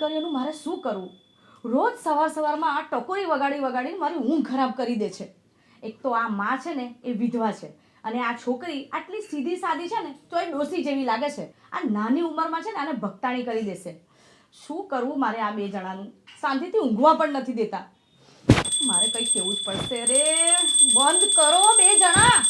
દીકરીઓનું મારે શું કરવું? રોજ સવારમાં આ ટકોરી વગાડીને મારી ઊંઘ ખરાબ કરી દે છે. એક તો આ માં છે ને એ વિધવા છે અને આ છોકરી આટલી સીધી સાદી છે ને તો એ ડોસી જેવી લાગે છે. આ નાની ઉંમરમાં છે ને આને ભક્તાણી કરી દેશે. શું કરવું મારે આ બે જણાનું? શાંતિથી ઊંઘવા પણ નથી દેતા. મારે કંઈ કેવું જ પડશે. રે બંધ કરો બે જણા.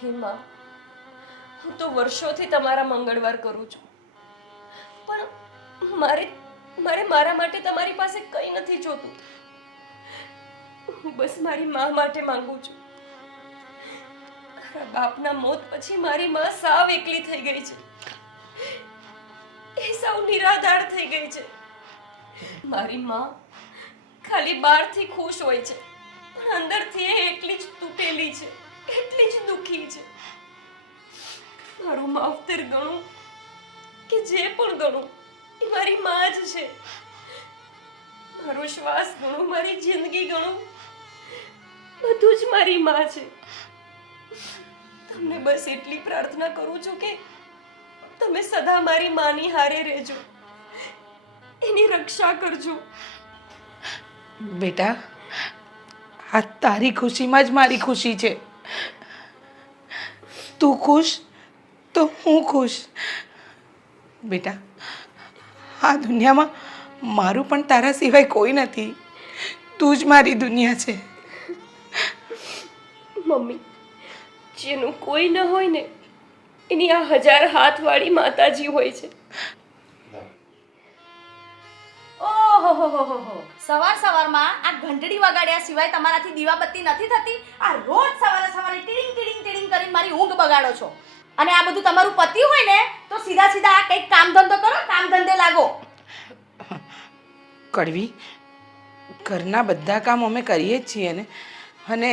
હિમા, હું તો વર્ષોથી તમારા મંગળવાર કરું છું, પણ મારા માટે તમારી પાસે કંઈ નથી જોતું. હું બસ મારી મા માટે માંગુ છું. મારા બાપના મોત પછી મારી મા સાવ એકલી થઈ ગઈ છે. એ સાવ નિરાધાર થઈ ગઈ છે. મારી મા ખાલી બહારથી ખુશ હોય છે, પણ અંદરથી એ એટલી જ તૂટેલી છે, એટલી જ દુખી છે. મારું માવતર ગણું કે જે પણ ગણું એ મારી માં જ છે. મારો શ્વાસ ગણું, મારી જિંદગી ગણું, બધું જ મારી માં છે. તમને બસ એટલી પ્રાર્થના કરું છું કે તમે સદા મારી માની હારે રહેજો, એની રક્ષા કરજો. બેટા, આ તારી ખુશીમાં જ મારી ખુશી છે. તું ખુશ તો હું ખુશ. બેટા, આ દુનિયામાં મારું પણ તારા સિવાય કોઈ નથી. તું જ મારી દુનિયા છે. મમ્મી, જેનું કોઈ ન હોય ને એની આ 1000 હાથવાળી માતાજી હોય છે. ઓહોહોહોહો, સવારમાં આ ઘંટડી વગાડ્યા સિવાય તમારાથી દીવાબત્તી નથી થતી? આ રોજ સવારે ટીડિંગ ટીડિંગ ટીડિંગ કરીને મારી ઊંઘ બગાડો છો. અને આ બધું તમારું પતિ હોય ને તો સીધા આ કંઈક કામ ધંધો કરો, કામ ધંધે લાગો. કડવી, ઘરના બધા કામ અમે કરીએ જ છીએ ને. અને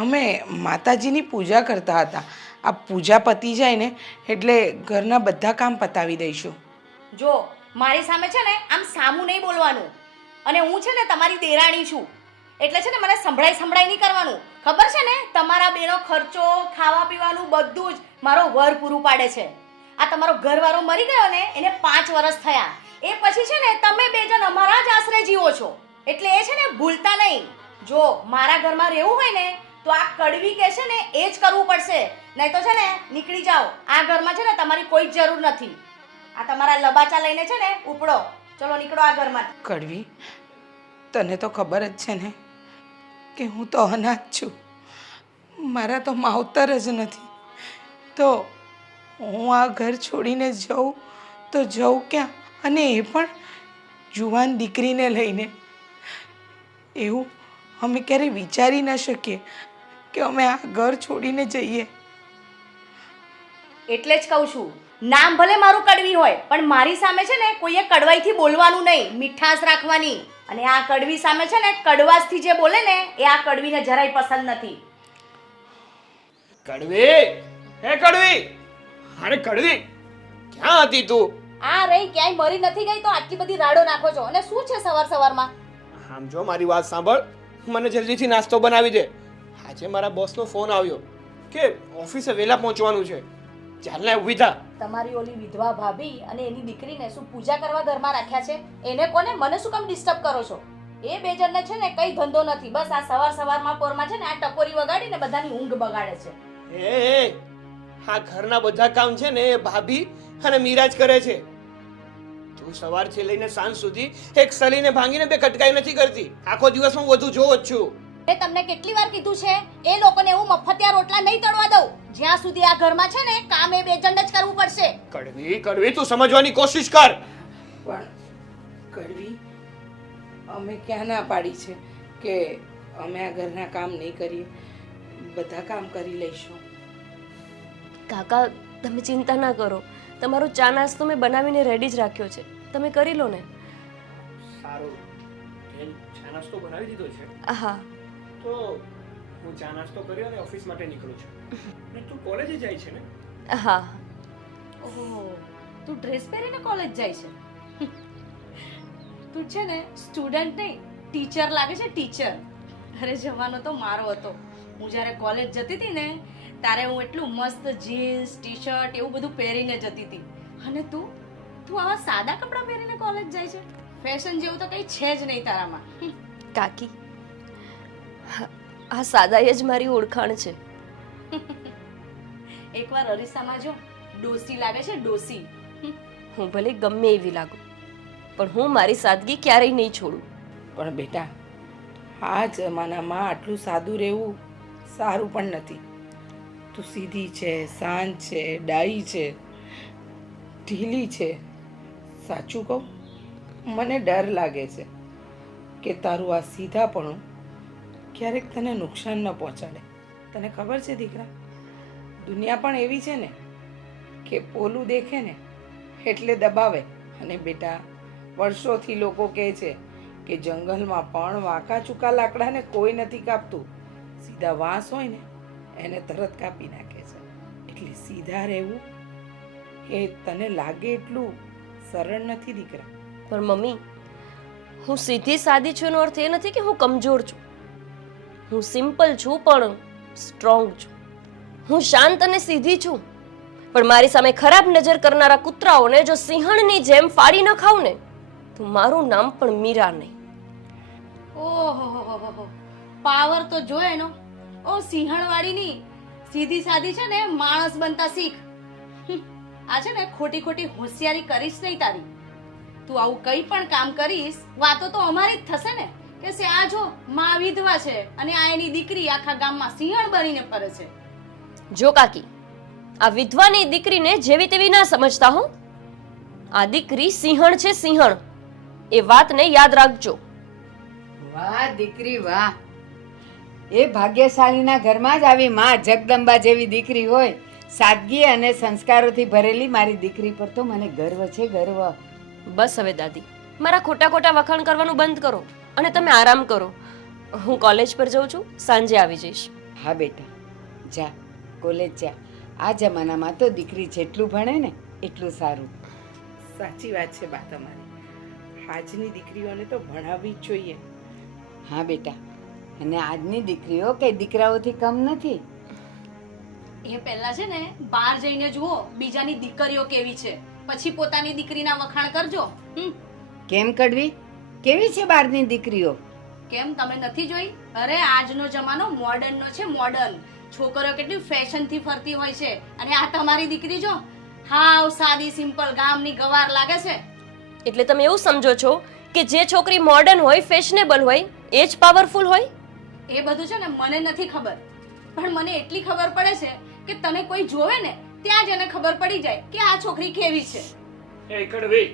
અમે માતાજીની પૂજા કરતા હતા. આ પૂજા પતી જાય ને એટલે ઘરના બધા કામ પતાવી દઈશું. જો મારી સામે છે ને આમ સામું નહીં બોલવાનું. અને હું છે ને તમારી દેરાણી છું, એટલે છે ને મને સંભળાઈ નહીં કરવાનું. ખબર છે ને, તમારા બેનો ખર્ચો, ખાવા પીવાનું બધું જ મારો વર પૂરું પાડે છે. આ તમારો ઘરવાળો મરી ગયો ને એને 5 વર્ષ થયા. એ પછી છે ને તમે બે જણ અમારા જ આશરે જીવો છો, એટલે એ છે ને ભૂલતા નહીં. જો મારા ઘરમાં રહેવું હોય ને તો આ કડવી કે છે ને એ જ કરવું પડશે, નહીં તો છે ને નીકળી જાઓ. આ ઘરમાં છે ને તમારી કોઈ જ જરૂર નથી. આ તમારા લબાચા લઈને છે ને ઉપડો. ચલો નીકળો આ ઘરમાંથી. કડવી, તને તો ખબર જ છે ને કે હું તો અનાથ છું. મારા તો માવતર જ નથી. તો હું આ ઘર છોડીને જાઉં તો જાઉં ક્યાં? અને એ પણ જુવાન દીકરીને લઈને. એવું અમે ક્યારેય વિચારી ન શકીએ કે અમે આ ઘર છોડીને જઈએ. એટલે જ કહું છું, નામ ભલે મારું કડવી હોય પણ મારી સામે છે ને કોઈએ કડવાઈથી બોલવાનું નહીં, મીઠાશ રાખવાની. અને આ કડવી સામે છે ને કડવાશથી જે બોલે ને એ આ કડવીને જરાય પસંદ નથી. કડવી, હે કડવી, અરે કડવી, ક્યાં હતી તું? આ રહી, ક્યાંય મરી નથી ગઈ તો આટલી બધી રાડો નાખો છો. અને શું છે સવારમાં? આમ જો, મારી વાત સાંભળ, મને જલ્દીથી નાસ્તો બનાવી દે. આજે મારા બોસનો ફોન આવ્યો કે ઓફિસે વહેલા પહોંચવાનું છે. ચાલ ને ઊભી થા. તમારી ઓલી વિધવા ભાભી અને એની દીકરીને શું પૂજા કરવા ઘરમાં રાખ્યા છે? એને કોને, મને શું કામ ડિસ્ટર્બ કરો છો? એ બે જણને છે ને કઈ ધંધો નથી. બસ આ સવારમાં પોરમાં છે ને આ ટકોરી વગાડીને બધાની ઊંઘ બગાડે છે. એ આ ઘરના બધા કામ છે ને એ ભાભી અને મીરા જ કરે છે. તું સવારથી લઈને સાંજ સુધી એક સલીને ભાંગીને બે કટકાઈ નથી કરતી. આખો દિવસ હું વધુ જોઉં જ છું. એ તમને કેટલી વાર કીધું છે એ લોકોને હું મફતિયા રોટલા નહીં તળવા દઉં. જ્યાં સુધી આ ઘરમાં છે ને કામ એ બે જણ જ કરવું પડશે. કડવી, તું સમજવાની કોશિશ કર. પણ કડવી, અમે ક્યાં ના પાડી છે કે અમે આ ઘરના કામ નહીં કરીએ? બધા કામ કરી લઈશું. કાકા, તમે ચિંતા ના કરો. તમારો ચા નાસ્તો મેં બનાવીને રેડી જ રાખ્યો છે, તમે કરી લો ને. સારું, ચા નાસ્તો બનાવી દીધો છે? હા. તો હું ચા નાસ્તો કર્યો અને ઓફિસ માટે નીકળું છું. ને તું કોલેજે જાય છે ને? હા. ઓહો, તું ડ્રેસ પહેરીને કોલેજ જાય છે? તું છે ને સ્ટુડન્ટ નહીં ટીચર લાગે છે, ટીચર. અરે જમાનો તો મારો હતો. હું જ્યારે કોલેજ જતી હતી ને ત્યારે હું એટલું મસ્ત જીન્સ ટી શર્ટ એવું બધું પહેરીને જતી હતી. અને તું આવા સાદા કપડાં પહેરીને કોલેજ જાય છે? ફેશન જેવું તો કંઈ છે જ નહીં તારામાં. કાકી, આ સાદાઈ જ મારી ઓળખાણ છે. એકવાર અરીસામાં જો, ડોસી લાગે છે, ડોસી. હું ભલે ગમે એવી લાગુ, પણ હું મારી સાદગી ક્યારેય નહીં છોડું. પણ બેટા, આ જમાનામાં આટલું સાદું રહેવું સારું પણ નથી. તું સીધી છે, શાંત છે, ડાઈ છે, ઢીલી છે. સાચું કહું, મને ડર લાગે છે કે તારું આ સીધાપણું ક્યારેક તને નુકસાન ન પહોંચાડે. તને ખબર છે દીકરા, દુનિયા પણ એવી છે ને કે પોલું દેખે ને એટલે દબાવે. અને બેટા, વર્ષોથી લોકો કહે છે કે જંગલમાં પણ વાંકા ચૂકા લાકડાને કોઈ નથી કાપતું, સીધા વાંસ હોય ને એને તરત કાપી નાખે છે. એટલે સીધા રહેવું એ તને લાગે એટલું સરળ નથી દીકરા. પણ મમ્મી, હું સીધી સાદી છું એનો અર્થ એ નથી કે હું કમજોર છું. હું સિમ્પલ છું પણ સ્ટ્રોંગ છું. હું શાંત અને સીધી છું, પણ મારી સામે ખરાબ નજર કરનારા કૂતરાઓને જો સિંહણની જેમ ફાડી ન ખાવ ને તો મારું નામ પણ મીરા નહીં. ઓહો, પાવર તો જો એનો. ઓ સિંહણવાડીની સીધી સાદી છે ને માણસ બનતા શીખ. આ છે ને ખોટી ખોટી હોશિયારી કરીશ નહીં તારી. તું આવું કંઈ પણ કામ કરીશ વાતો તો અમારી જ થશે ને કે આ જો માં વિધવા છે અને આ એની દીકરી આખા ગામમાં સિંહણ બનીને ફરે છે. જો કાકી, આ વિધવાની દીકરીને જેવી તેવી ના સમજતા હો. આ દીકરી સિંહણ છે, સિંહણ. એ વાતને યાદ રાખજો. વાહ દીકરી વાહ, એ ભાગ્યશાળીના ઘરમાં જ આવી માં જગદંબા જેવી દીકરી હોય. સાદગી અને સંસ્કારોથી ભરેલી મારી દીકરી પર તો મને ગર્વ છે, ગર્વ. બસ હવે દાદી, મારા ખોટા ખોટા વખાણ કરવાનું બંધ કરો અને તમે આરામ કરો. હું કોલેજ પર જઉં છું, સાંજે આવી જઈશ. હા બેટા, જા કોલેજ જા. આ જમાનામાં તો દીકરી જેટલું ભણે ને એટલું સારું. સાચી વાત છે બા તમારી. આજની દીકરીઓને તો ભણાવવી જ જોઈએ. હા બેટા, અને આજની દીકરીઓ કઈ દીકરાઓથી કમ નથી. એ પહેલા છે ને બહાર જઈને જુઓ બીજાની દીકરીઓ કેવી છે, પછી પોતાની દીકરીના વખાણ કરજો. કેમ કડવી, કેવી છે બહારની દીકરીઓ? કેમ તમે નથી જોઈ? અરે આજનો જમાનો મોડર્નનો છે, મોડર્ન. છોકરીઓ કેટલી ફેશનથી ફરતી હોય છે અને આ તમારી દીકરી જો હાવ સાદી સિમ્પલ ગામની ગવાર લાગે છે. એટલે તમે એવું સમજો છો કે જે છોકરી મોડર્ન હોય, ફેશનેબલ હોય એ જ પાવરફુલ હોય? એ બધું છે ને મને નથી ખબર, પણ મને એટલી ખબર પડે છે કે તને કોઈ જોવે ને ત્યાં જ એને ખબર પડી જાય કે આ છોકરી કેવી છે. એ કડવી,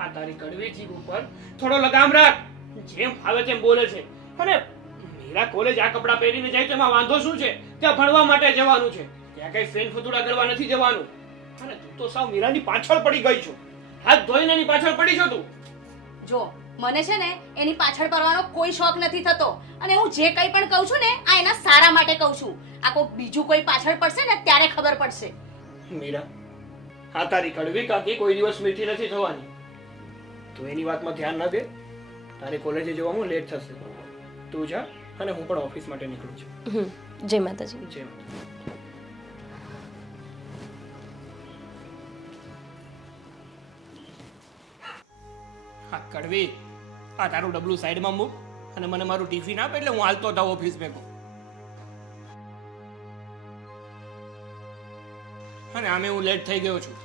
આ તારી કડવી જીભ ઉપર થોડો લગામ રાખ. જેમ ફાવે તેમ બોલે છે. અને મીરા કોલેજ આ કપડાં પહેરીને જાય તો એમાં વાંધો શું છે? ત્યાં ભણવા માટે જવાનું છે, ત્યાં કઈ ફેન ફતુડા કરવા નથી જવાનું. અને તું તો સાવ મીરાની પાછળ પડી ગઈ છો. હાથ ધોઈને એની પાછળ પડી છો તું. જો મને છે ને એની પાછળ પડવાનો કોઈ શોખ નથી થતો, અને હું જે કંઈ પણ કહું છું ને આ એના સારા માટે કહું છું. આ કોઈ બીજું કોઈ પાછળ પડશે ને ત્યારે ખબર પડશે. મીરા, આ તારી કડવી કાકી કોઈ દિવસ મીઠી નથી થવાની. તું એની વાતમાં ધ્યાન ન દે. તારે કોલેજે જવામાં લેટ થશે. તું જા, અને હું પણ ઓફિસ માટે નીકળું છું. જય માતાજી. જય માતા. હા કડવી, આ તારું ડબલું સાઈડમાં મૂક અને મને મારું ટિફિન આપ એટલે હું હાલતો જાઉં ઓફિસ ભેગો. અને આમે હું લેટ થઈ ગયો છું.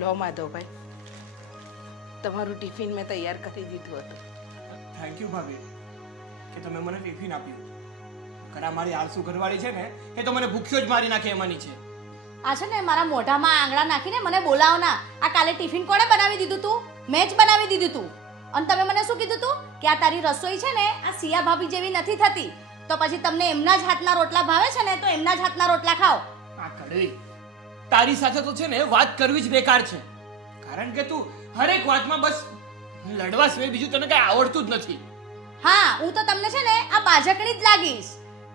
લો માધવભાઈ, તમારું ટિફિન મેં તૈયાર કરી દીધું હતું. થેન્ક યુ ભાભી કે તમે મને ટિફિન આપ્યું. ખરા મારી આળસુ ઘરવાળી છે ને એ તો મને ભૂખ્યો જ મારી નાખે એમાંની છે. આ છે ને મારા મોઢામાં આંગળા નાખીને મને બોલાવો ના. આ કાલે ટિફિન કોણે બનાવી દીધું તું? મેં જ બનાવી દીધું તું. અને તમે મને શું કીધું તું કે આ તારી રસોઈ છે ને આ સિયા ભાભી જેવી નથી થતી, તો પછી તમને એમના જ હાથના રોટલા ભાવે છે ને તો એમના જ હાથના રોટલા ખાઓ. આ કડવી, તારી સાથે તો છે ને વાત કરવી જ બેકાર છે. કારણ કે તું હરેક વાતમાં બસ લડવા સિવાય બીજું તને કઈ આવડતું જ નથી. હા, હું તો તમને છે ને આ બાજકડી જ લાગીશ,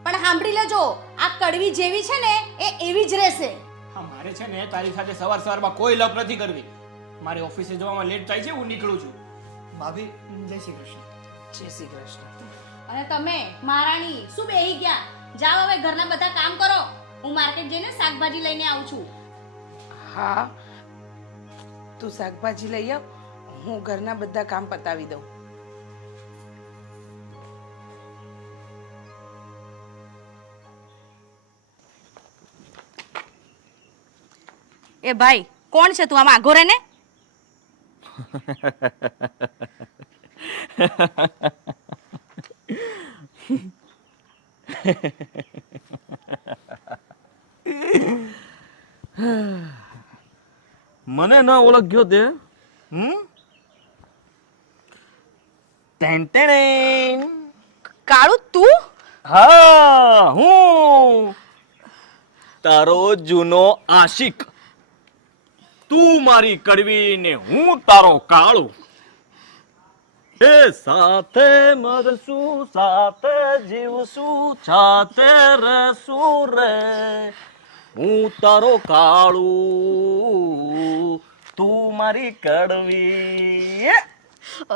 પણ સાંભળી લેજો આ કડવી જેવી છે ને એ એવી જ રહેશે. હા, મારે છે ને તારી સાથે સવાર સવારમાં કોઈ લપ નથી કરવી. મારે ઓફિસે જવામાં લેટ થાય છે, હું નીકળું છું. ભાભી જય શ્રી કૃષ્ણ. જય શ્રી કૃષ્ણ. અને તમે મહારાણી શું બેહી ગયા? જાઓ હવે ઘરના બધા કામ કરો. હું માર્કેટ જઈને શાકભાજી લઈને આવું છું. હા, તું શાકભાજી લઈ આવ, હું ઘરના બધા કામ પતાવી દઉં. એ ભાઈ, કોણ છે તું? આમાં આઘો રહે ને. મને ન ઓળખ્યો તે કાળુ, તું? હા, હું તારો જૂનો આશિક. તું મારી કડવી ને હું તારો કાળુ. એ સાથે મરશું, સાથે જીવશું, સાથે રહેશું રે. હું તારો કાળુ, તું મારી કડવી.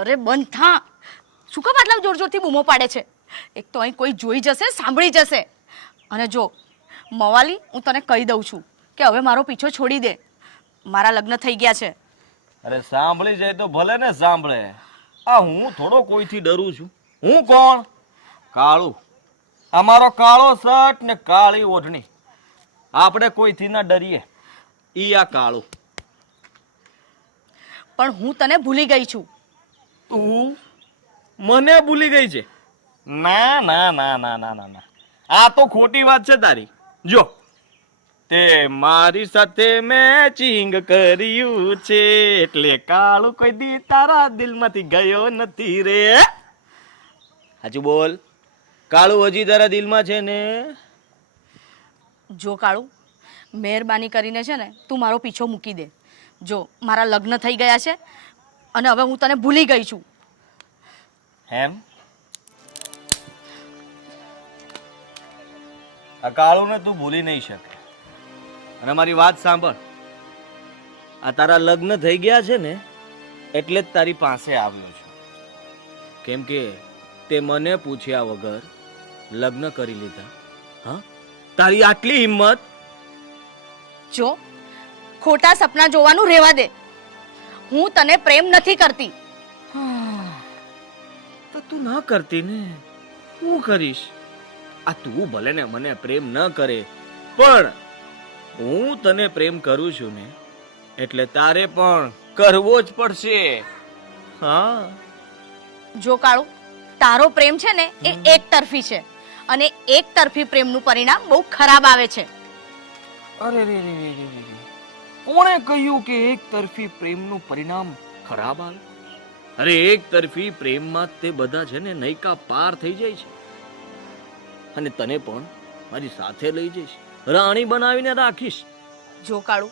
અરે બંધ થા. શું કામ આટલા જોર જોરથી બૂમો પાડે છે? એક તો અહીં કોઈ જોઈ જશે, સાંભળી જશે. અને જો મવાલી, હું તને કહી દઉં છું કે હવે મારો પીછો છોડી દે. મારા લગ્ન થઈ ગયા છે. અરે સાંભળી જાય તો ભલે ને સાંભળે. આ હું થોડો કોઈથી ડરું છું. હું કોણ? કાળુ. અમારો કાળો શર્ટ ને કાળી ઓઢણી. આપણે કોઈથી ના ડરીએ. ઈ આ કાળુ. પણ હું તને ભૂલી ગઈ છું. તું મને ભૂલી ગઈ છે? ના ના ના ના ના ના ના, આ તો ખોટી વાત છે તારી. જો તે મારી સાથે મેચિંગ કર્યું છે એટલે કાળુ કોઈ દી તારા દિલમાંથી ગયો નથી રે. હાચું બોલ, કાળુ હજી તારા દિલમાં છે ને? જો કાળુ, મહેરબાની કરીને છે ને તું મારો પીછો મૂકી દે. જો મારા લગ્ન થઈ ગયા છે અને હવે હું તને ભૂલી ગઈ છું. એમ? આ કાળુને તું ભૂલી નહીં શકે. અને મારી વાત સાંભળ, આ તારા લગ્ન થઈ ગયા છે ને એટલે જ તારી પાસે આવ્યો છું. કેમ કે તે મને પૂછ્યા વગર લગ્ન કરી લીધા. હા, તારી આટલી હિંમત? જો ખોટા સપના જોવાનું રહેવા દે. હું તને પ્રેમ નથી કરતી. તો તું ના કરતી ને, હું કરીશ. આ તું ભલે ને મને પ્રેમ ન કરે, પણ હું તને પ્રેમ કરું છું ને એટલે તારે પણ કરવો જ પડશે. હા. જો કાળુ, તારો પ્રેમ છે ને એ એક તરફી છે અને એક તરફી પ્રેમનું પરિણામ બહુ ખરાબ આવે છે. અરે રે રે રે રે રે, કોણે કહ્યું કે એક તરફી પ્રેમનું પરિણામ ખરાબ આવે? અરે એક તરફી પ્રેમમાં તે બધા છે ને નૈકા પાર થઈ જાય છે. અને તને પણ મારી સાથે લઈ જઈશ, રાણી બનાવીને રાખીશ. જો કાળુ,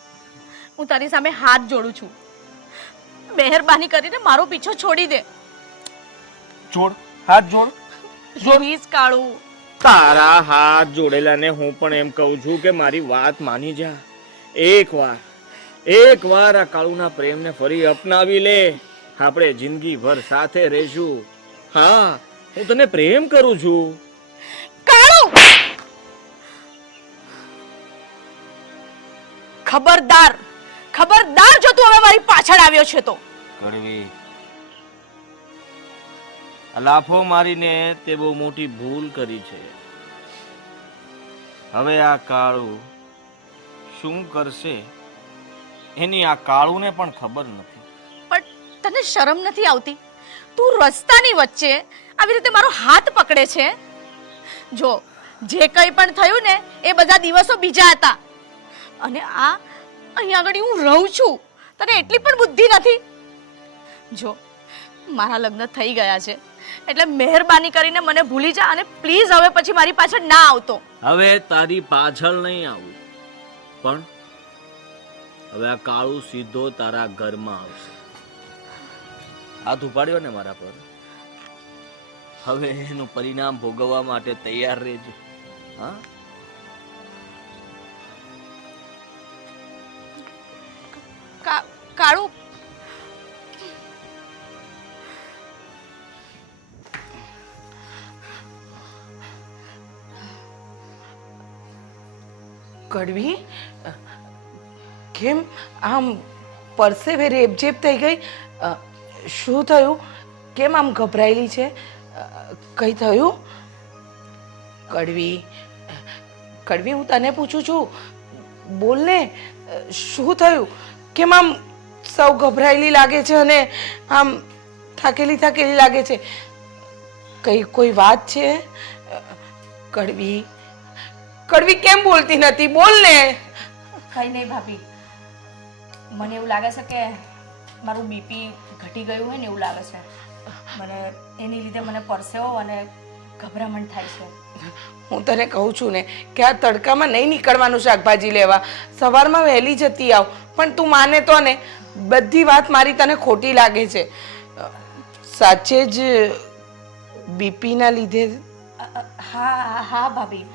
હું તારી સામે હાથ જોડું છું. મહેરબાની કરીને મારો પીછો છોડી દે. જોડ, હાથ જોડ. પ્લીઝ કાળુ. તારા હાથ જોડેલા ને હું પણ એમ કહું છું કે મારી વાત માની જા. એક વાર આ કાળુના પ્રેમને ફરી અપનાવી લે. આપણે જિંદગીભર સાથે રહીશું. હા, હું તને પ્રેમ કરું છું. કાળુ! ખબરદાર, ખબરદાર જો તું હવે મારી પાછળ આવ્યો છે તો. કડવી, લાફો મારીને તે બહુ મોટી ભૂલ કરી છે. હવે આ કાળુ શું કરશે એની આ કાળુને પણ ખબર નથી. પણ તને શરમ નથી આવતી? તું રસ્તાની વચ્ચે આવી રીતે મારો હાથ પકડે છે. જો જે કંઈ પણ થયું ને એ બધા દિવસો બીજા હતા અને આ અહીં આગળ હું રહું છું. તને એટલી પણ બુદ્ધિ નથી? જો મારા લગ્ન થઈ ગયા છે એટલે મહેરબાની કરીને મને ભૂલી જા અને પ્લીઝ હવે પછી મારી પાછળ ના આવતો. હવે તારી પાછળ નહીં આવું, પણ હવે આ કાળુ સીધો તારા ઘરમાં આવશે. હાથ ઉપાડ્યો ને મારા પર, હવે એનું પરિણામ ભોગવવા માટે તૈયાર રહેજો. હા, કાળુ, કડવી કેમ આમ પરસેવે રેબઝેબ થઈ ગઈ? શું થયું? કેમ આમ ગભરાયેલી છે? કંઈ થયું? કડવી કડવી હું તને પૂછું છું, બોલ ને, શું થયું? કેમ આમ સૌ ગભરાયેલી લાગે છે અને આમ થાકેલી થાકેલી લાગે છે? કોઈ વાત છે? કડવી કડવી કેમ બોલતી નથી? બોલ ને. કંઈ નહીં ભાભી, મને એવું લાગે છે કે મારું બીપી ઘટી ગયું હોય ને એવું લાગે છે. મને એની લીધે મને પરસેવો અને ગભરામણ થાય છે. હું તને કહું છું ને કે આ તડકામાં નહીં નીકળવાનું શાકભાજી લેવા, સવારમાં વહેલી જતી આવ. પણ તું માને તો ને, બધી વાત મારી તને ખોટી લાગે છે. સાચે જ બીપીના લીધે? હા હા ભાભી,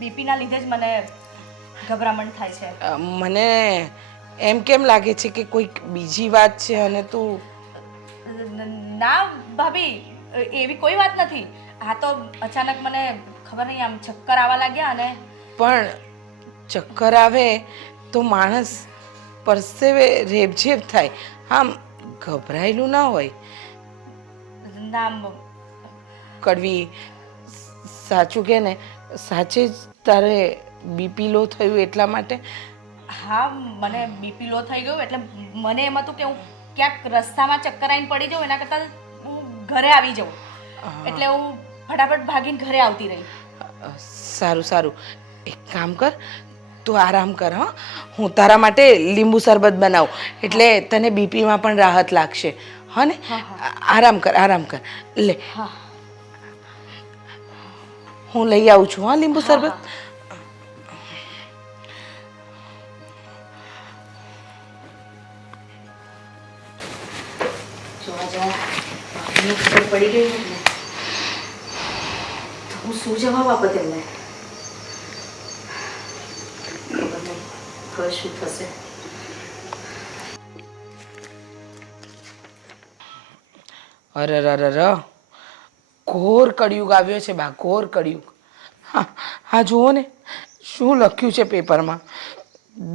બીપીના લીધે જ મને ગભરામણ થાય છે. મને એમ કેમ લાગે છે કે કોઈક બીજી વાત છે અને તું... ના ભાભી, એવી કોઈ વાત નથી. આ તો અચાનક મને ખબર નહીં આમ ચક્કર આવવા લાગ્યા અને... પણ ચક્કર આવે તો માણસ પરસેવે રેબઝેબ થાય, આમ ગભરાયેલું ના હોય. ના કડવી, સાચું કે ને, સાચે જ તારે બીપી લો થયું એટલા માટે? હા, મને બીપી લો થઈ ગયું એટલે મને એમ હતું કે હું ક્યાંક રસ્તામાં ચક્કર આવીને પડી જાઉં એના કરતાં હું ઘરે આવી જાઉં. એટલે હું ફટાફટ ભાગીને ઘરે આવતી રહી. સારું સારું, એક કામ કર, તું આરામ કર. હા, હું તારા માટે લીંબુ શરબત બનાવું એટલે તને બીપીમાં પણ રાહત લાગશે. હા ને? આરામ કર, આરામ કર. લે, હું લઈ આવું છું. હા, લીંબુ શરબત. ખબર પડી ગઈ ને હું શું જવાબ આપત એમને? ખબર નહીં હવે શું થશે. અરે ઘોર કળિયુગ આવ્યો છે બા, ઘોર કળિયુગ. હા જુઓ ને, શું લખ્યું છે પેપરમાં.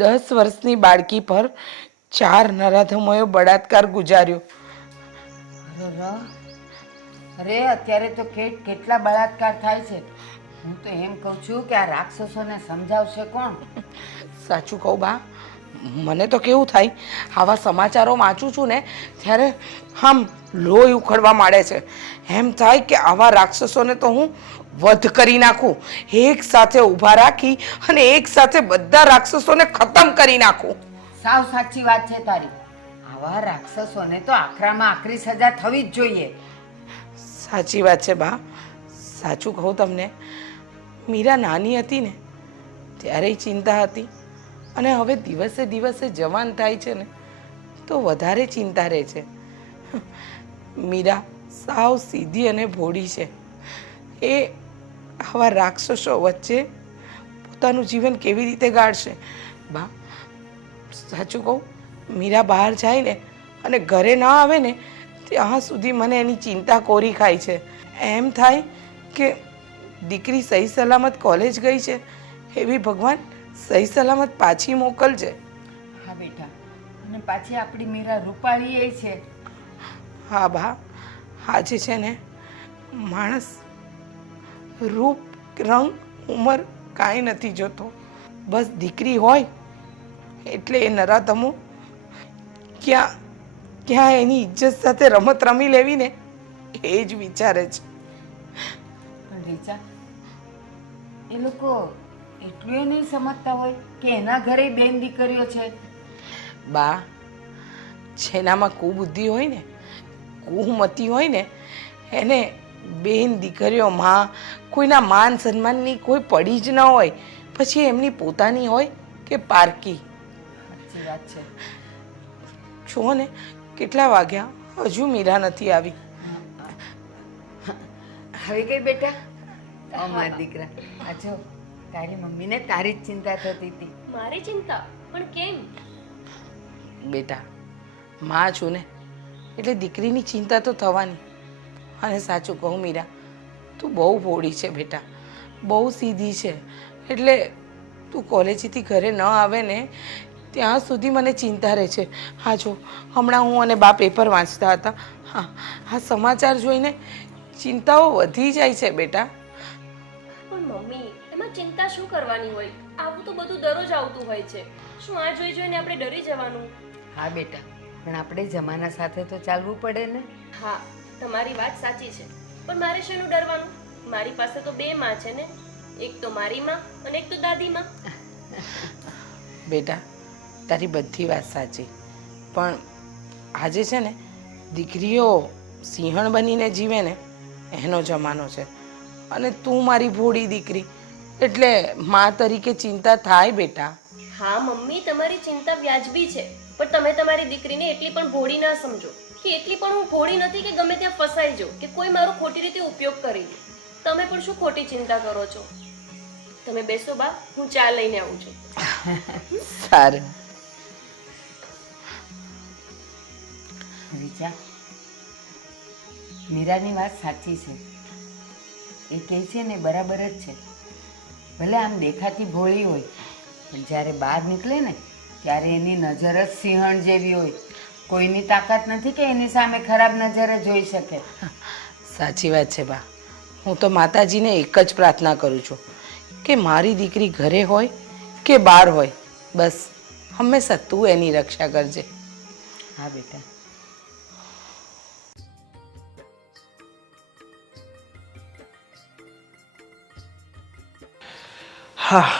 10 વર્ષની બાળકી પર 4 નરાધમોએ બળાત્કાર ગુજાર્યો. અરે અત્યારે તો કેટલા બળાત્કાર થાય છે. હું તો એમ કહું છું કે આ રાક્ષસોને સમજાવશે કોણ? સાચું કહું બા, મને તો કેવું થાય, આવા સમાચારો વાંચું છું ને ત્યારે આમ લોહી ઉખડવા માંડે છે. એમ થાય કે આવા રાક્ષસોને તો હું વધ કરી નાખું, એક સાથે ઊભા રાખી અને એક સાથે બધા રાક્ષસોને ખતમ કરી નાખું. સાવ સાચી વાત છે તારી. આવા રાક્ષસોને તો આખરામાં આખરી સજા થવી જ જોઈએ. સાચી વાત છે બા, સાચું કહું તમને, મીરા નાની હતી ને ત્યારે ચિંતા હતી અને હવે દિવસે દિવસે જવાન થાય છે ને તો વધારે ચિંતા રહે છે. મીરા સાવ સીધી અને ભોળી છે. એ આવા રાક્ષસો વચ્ચે પોતાનું જીવન કેવી રીતે ગાળશે? બા, સાચું કહું, મીરા બહાર જાય ને અને ઘરે ના આવે ને ત્યાં સુધી મને એની ચિંતા કોરી ખાય છે. એમ થાય કે દીકરી સહી સલામત કોલેજ ગઈ છે, એવી ભગવાન સહી સલામત પાછી મોકલજે. હા બેટા, અને પાછી આપણી મીરા રૂપાળી એ છે. હા બા, આજે છે ને માણસ રૂપ, રંગ, ઉંમર કાંઈ નથી જોતો. બસ દીકરી હોય એટલે એ નરાધમો ક્યાં એની ઇજ્જત સાથે રમત રમી લેવી ને એ જ વિચારે છે. પણ રીચા, એ લોકો એટલું એ નહીં સમજતા હોય કે એના ઘરે બેન દીકરીઓ છે. બા, જેનામાં કુબુદ્ધિ હોય ને, કુમતી હોય ને, એને બેન દીકરીઓમાં કોઈના માન સન્માનની કોઈ પડી જ ન હોય, પછી એમની પોતાની હોય કે પારકી. સાચી વાત છે. જુઓ ને, કેટલા વાગ્યા, હજુ મીરા નથી આવી. હવે કઈ બેટા? મારા દીકરા, આ જો તારી મમ્મીને તારી જ ચિંતા થતી હતી. મારી ચિંતા? પણ કેમ? બેટા, માં છું ને એટલે દીકરીની ચિંતા તો થવાની. અને સાચું કહું મીરા, તું બહુ ભોળી છે બેટા, બહુ સીધી છે. એટલે તું કોલેજથી ઘરે ન આવે ને ત્યાં સુધી મને ચિંતા રહે છે. હા જો હમણાં હું અને બા પેપર વાંચતા હતા. હા આ સમાચાર જોઈને ચિંતાઓ વધી જાય છે બેટા. પણ મમ્મી એમાં ચિંતા શું કરવાની હોય? આવું તો બધું દરરોજ આવતું હોય છે. શું આ જોઈ જોઈને આપણે ડરી જવાનું? હા બેટા, પણ આપણે જમાના સાથે તો ચાલવું પડે ને. હા, તમારી વાત સાચી છે, પણ મારે શેનું ડરવાનું? મારી પાસે તો બે માં છે ને, એક તો મારી માં અને એક તો દાદી માં. બેટા તારી બધી વાત સાચી, પણ આજે છે ને દીકરીઓ સિંહણ બનીને જીવે ને એનો જમાનો છે. અને તું મારી ભોળી દીકરી એટલે મા તરીકે ચિંતા થાય બેટા. હા મમ્મી, તમારી ચિંતા વ્યાજબી છે, પણ તમે તમારી દીકરીને એટલી પણ ભોળી ના સમજો કે એટલી પણ હું ભોળી નથી કે ગમે ત્યાં ફસાઈ જાઉં કે કોઈ મારો ખોટી રીતે ઉપયોગ કરી લે. તમે પણ શું ખોટી ચિંતા કરો છો? તમે બેસો બા, હું ચા લઈને આવું છું. સારું. રીચા, મીરાની વાત સાચી છે. એ કહે છે ને બરાબર જ છે. ભલે આમ દેખાતી ભોળી હોય, પણ જ્યારે બહાર નીકળે ને ત્યારે એની નજર જ સિંહણ જેવી હોય. કોઈની તાકાત નથી કે એની સામે ખરાબ નજરે જોઈ શકે. સાચી વાત છે બા. હું તો માતાજીને એક જ પ્રાર્થના કરું છું કે મારી દીકરી ઘરે હોય કે બહાર હોય, બસ હંમેશા તું એની રક્ષા કરજે. હા બેટા. હા,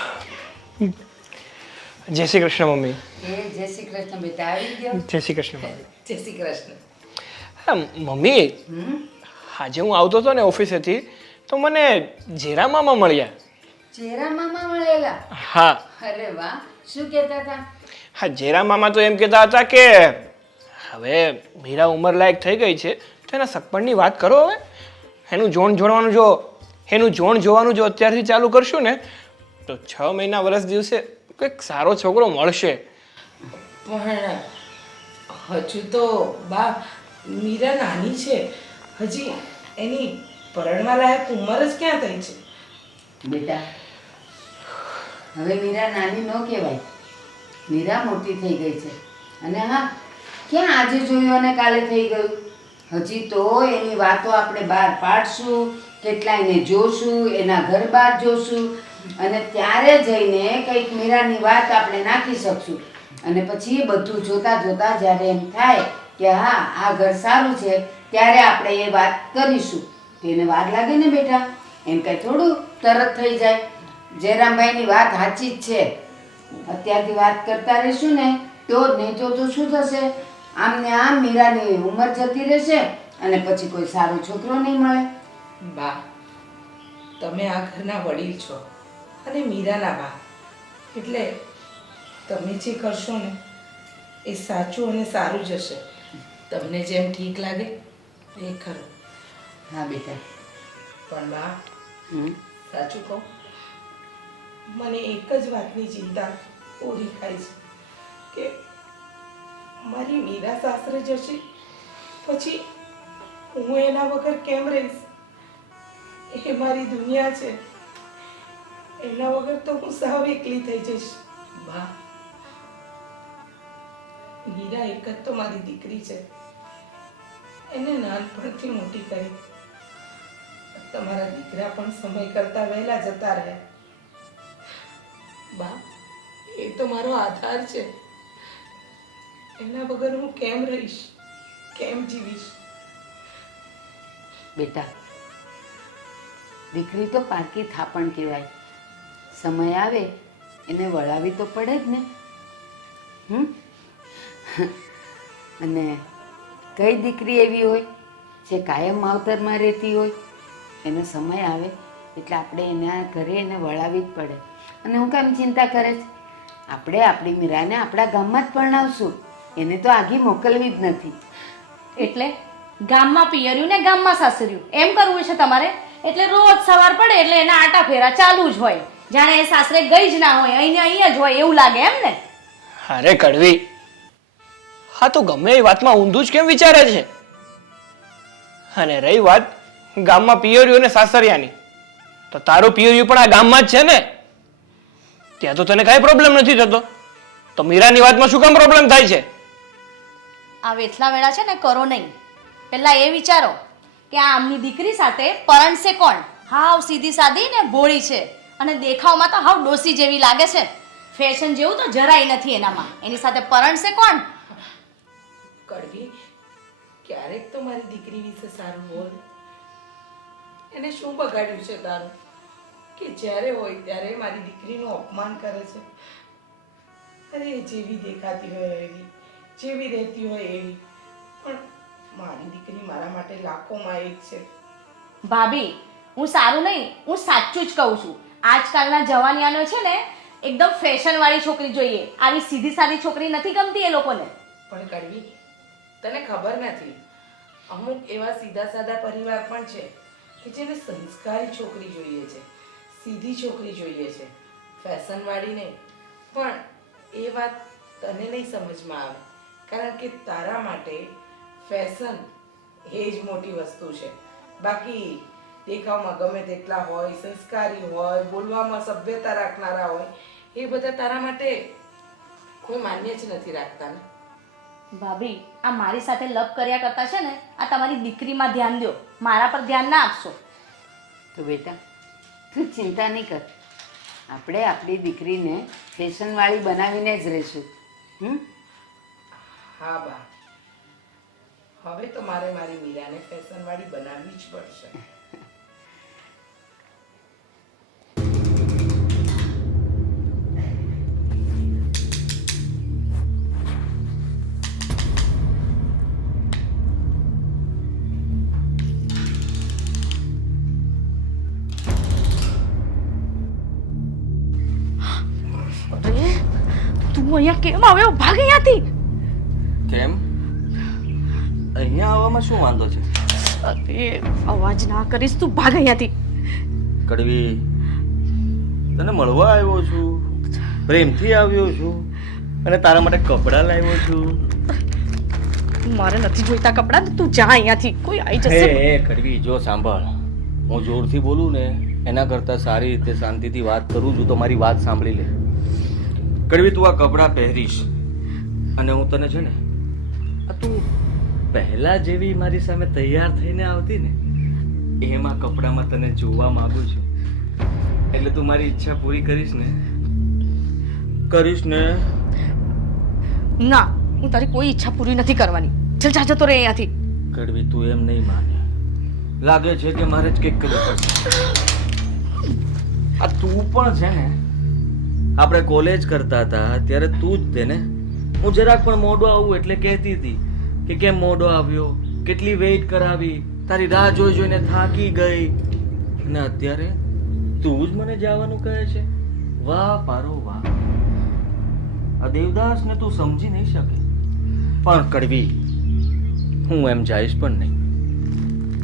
જય શ્રી કૃષ્ણ મમ્મી. એ જય શ્રી કૃષ્ણ બેટા, આવી ગયો? જય શ્રી કૃષ્ણ મમ્મી. જય શ્રી કૃષ્ણ. હા મમ્મી, આજે હું આવતો હતો ને ઓફિસેથી તો મને જેરા મામા મળ્યા. ચેરા મામા મળેલા? હા. અરે વાહ, શું કહેતા હતા? હા, જેરા મામા તો એમ કહેતા હતા કે હવે મીરા ઉંમરલાયક થઈ ગઈ છે તો એના સગપણની વાત કરો. હવે એનું જોણ જોવાનું જો અત્યારથી ચાલુ કરશું ને તો 6 મહિના વર્ષ દિવસે કંઈક સારો છોકરો મળશે. પણ હજુ તો બા મીરા નાની છે, હજી એની પરણવા લાયક ઉંમર જ ક્યાં થઈ છે. બેટા, હવે મીરા નાની ન કહેવાય. મીરા મોટી થઈ ગઈ છે. અને હા, ક્યાં આજે જોયું અને કાલે થઈ ગયું? હજી તો એની વાતો આપણે બહાર પાડશું, કેટલાયને જોશું, એના ઘર બહાર જોશું, અને ત્યારે જઈને કંઈક મીરાની વાત આપણે નાખી શકશું. અને પછી એ બધું જોતા જોતા જ્યારે એમ થાય કે હા આ ઘર સારું છે, ત્યારે આપણે એ વાત કરીશું. તેને વાર લાગે ને બેટા, એમ કાંઈ થોડું તરત થઈ જાય. જયરામભાઈની વાત સાચી જ છે. અત્યારથી વાત કરતા રહીશું ને તો જ, નહીં તો શું થશે? આમ ને આમ મીરાની ઉંમર જતી રહેશે અને પછી કોઈ સારો છોકરો નહીં મળે. બા તમે આ ઘરના વડીલ છો અને મીરાના બા, એટલે તમે જે કરશો ને એ સાચું અને સારું જ હશે. તમને જેમ ઠીક લાગે એ ખરું. હા બેટા. પણ બા સાચું કહું, મને એક જ વાતની ચિંતા પૂરી થાય છે કે મારી મીરા સાસરે જશે પછી હું એના વગર કેમ રહીશ? એ મારી દુનિયા છે, એના વગર તો હું સાવ એકલી થઈ જઈશ. બા મીરા એક જ તો મારી દીકરી છે, એને નાનપણથી મોટી કરી. તમારા દીકરા પણ સમય કરતા વહેલા જતા રહ્યા. બા એ તો મારો આધાર છે, એના વગર હું કેમ રહીશ, કેમ જીવીશ? બેટા, દીકરી તો પારકી થાપણ કહેવાય. સમય આવે એને વળાવી તો પડે જ ને. અને કઈ દીકરી એવી હોય જે કાયમ માવતરમાં રહેતી હોય? એનો સમય આવે એટલે આપણે એના ઘરે એને વળાવી જ પડે. અને હું કેમ ચિંતા કરે છે? આપણે આપણી મીરાને આપણા ગામમાં જ પરણાવશું. એને તો આગી મોકલવી જ નથી. એટલે ગામમાં પિયર્યું ને ગામમાં સાસર્યું એમ કરવું છે તમારે? એટલે રોજ સવાર પડે એટલે એના આટા ફેરા ચાલુ જ હોય, જાણે એ સાસરે ગઈ જ ના હોય, અહીંયા જ હોય એવું લાગે એમ ને? અરે કડવી, હા તો ગમે એ વાતમાં ઊંધું જ કેમ વિચારે છે? અને રહી વાત ગામમાં પિયર્યું અને સાસરિયાની, તો તારું પિયર્યું પણ આ ગામમાં જ છે ને. ત્યાં તો તને કાંઈ પ્રોબ્લેમ નથી થતો, તો મીરાની વાતમાં શું કામ પ્રોબ્લેમ થાય છે? આ વેથલા વેળા છે ને કરો નહીં. પહેલા એ વિચારો કે આ આમની દીકરી સાથે પરણશે કોણ? હાવ સીધી સાદી ને ભોળી છે અને દેખાવમાં તો હાવ ડોસી જેવી લાગે છે. ફેશન જેવું તો જરાય નથી એનામાં. એની સાથે પરણશે કોણ? કડવી, ક્યારેક તો મારી દીકરી વિશે સારું બોલ. એને શું બગાડ્યું છે તારું કે જ્યારે હોય ત્યારે મારી દીકરીનું અપમાન કરે છે? અરે જેવી દેખાતી હોય એવી, જેવી રહેતી હોય એવી, પણ મારી દીકરી મારા માટે લાખોમાં એક છે. ભાભી, હું સારું નહીં, હું સાચું જ કહું છું. આજકાલના જવાનિયાનો છે ને એકદમ ફેશન વાળી છોકરી જોઈએ. આવી સીધી સાદી છોકરી નથી ગમતી એ લોકોને. પણ કડવી, તને ખબર નથી, અમુક એવા સીધા સાદા પરિવાર પણ છે કે જેને સંસ્કારી છોકરી જોઈએ છે, સીધી છોકરી જોઈએ છે, ફેશન વાળી નહીં. પણ એ વાત તને નહીં સમજમાં આવે, કારણ કે તારા માટે ફેશન એ જ મોટી વસ્તુ છે. બાકી દેખાવમાં ગમે તેટલા હોય, સંસ્કારી હોય, બોલવામાં સભ્યતા રાખનારા હોય, એ બધા તારા માટે કોઈ માન્ય જ નથી રાખતા ને. ભાભી, આ મારી સાથે લપ કર્યા કરતા છે ને આ તમારી દીકરીમાં ધ્યાન દો, મારા પર ધ્યાન ના આપશો. તો બેટા તું ચિંતા નહીં કર, આપણે આપણી દીકરીને ફેશનવાળી બનાવીને જ રહીશું. હા બા, હવે તો મારે મારી મીરાને ફેશનવાળી બનાવવી જ પડશે. તું અહીંયા કેમ આવ્યો? ભાગ અહીંયાથી. કેમ? અહીંયા આવવામાં શું વાંધો છે? અરે અવાજ ના કરીશ, તું ભાગ અહીંયાથી. કડવી, તને મળવા આવ્યો છું, પ્રેમથી આવ્યો છું અને તારા માટે કપડાં લાવ્યો છું. મારે નથી જોઈતા કપડાં, તું જા અહીંયાથી. કોઈ આવી જશે. હે કડવી, જો સાંભળ, હું જોરથી બોલું ને એના કરતાં સારી રીતે શાંતિથી વાત કરું છું તો મારી વાત સાંભળી લે. કડવી, તું આ કપડાં પહેરીશ અને હું તને છે ને આ તું પહેલા જેવી મારી સામે તૈયાર થઈને આવતી ને એમાં કપડામાં તને જોવા માંગુ છું. એટલે તું મારી ઈચ્છા પૂરી કરીશ ને? કરીશ ને? ના, હું તારી કોઈ ઈચ્છા પૂરી નથી કરવાની. ચલ જા, જતો રહે અહીંયાથી. કડવી, તું એમ નહીં માને. લાગે છે કે મારે જ કંઈક કરવું પડશે. આ તું પણ છે ને, આપણે કોલેજ કરતા હતા ત્યારે તું જ તેને હું જરાક પણ મોડો આવું એટલે કહેતી હતી કે કેમ મોડો આવ્યો, કેટલી વેઇટ કરાવી, તારી રાહ જોઈ જોઈને થાકી ગઈ. અને અત્યારે તું જ મને જવાનું કહે છે? વાહ પારો વાહ! આ દેવદાસને તું સમજી નહીં શકે. પણ કડવી, હું એમ જઈશ પણ નહીં.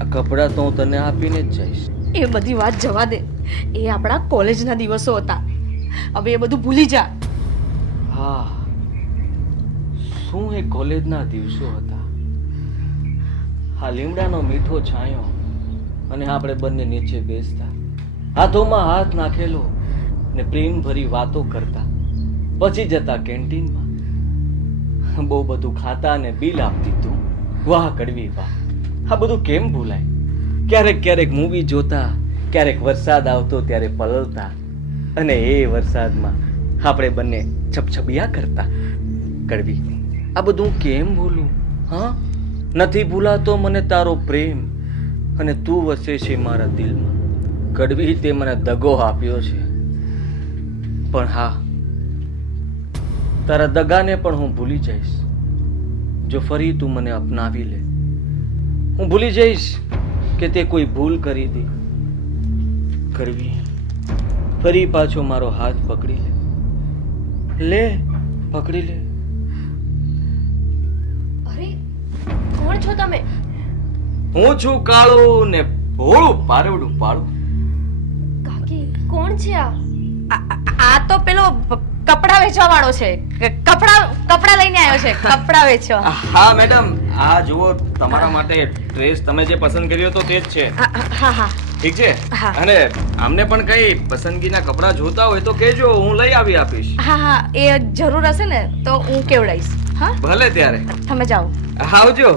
આ કપડાં તો હું તને આપીને જ જઈશ. એ બધી વાત જવા દે, એ આપણા કોલેજના દિવસો હતા. હવે એ બધું ભૂલી જા. હા, શું એ કોલેજના દિવસો હતા? હા, લીમડાનો મીઠો છાંયો અને આપણે બંને નીચે બેસતા, હાથોમાં હાથ નાખેલો ને પ્રેમ ભરી વાતો કરતા, પછી જતા કેન્ટીનમાં, બહુ બધું ખાતા અને બિલ આપતી તું. વાહ કડવી વાહ! આ બધું કેમ ભૂલાય? ક્યારેક ક્યારેક મૂવી જોતા, ક્યારેક વરસાદ આવતો ત્યારે પલળતા અને એ વરસાદમાં આપણે બંને છપછપિયા કરતા. કડવી, આ બધું કેમ ભૂલું? હા, નથી ભૂલાતો મને તારો પ્રેમ અને તું વસે છે મારા દિલમાં. કડવી, તે મને દગો આપ્યો છે, પણ હા, તારા દગાને પણ હું ભૂલી જઈશ જો ફરી તું મને અપનાવી લે. હું ભૂલી જઈશ કે તે કોઈ ભૂલ કરી હતી. કરવી, ફરી પાછો મારો હાથ પકડી લે, પકડી લે. અરે કોણ છો તમે? હું છું કાળું ને ભોળું પારવડું પાળું. કાકી કોણ છે આ? આ તો પેલો કપડા વેચવા વાળો છે. કપડા લઈને આવ્યો છે, કપડા વેચવા. હા મેડમ, આ જુઓ, તમારા માટે ડ્રેસ તમે જે પસંદ કર્યો હતો તે જ છે. હા હા, ઠીક છે હા. અને આમને પણ કઈ પસંદગીના કપડાં જોતા હોય તો કહેજો, હું લઈ આવી આપીશ. હા હા એ જરૂર હશે ને તો હું કેવડાવીશ. હા ભલે ત્યારે તમે જાઓ. આવજો.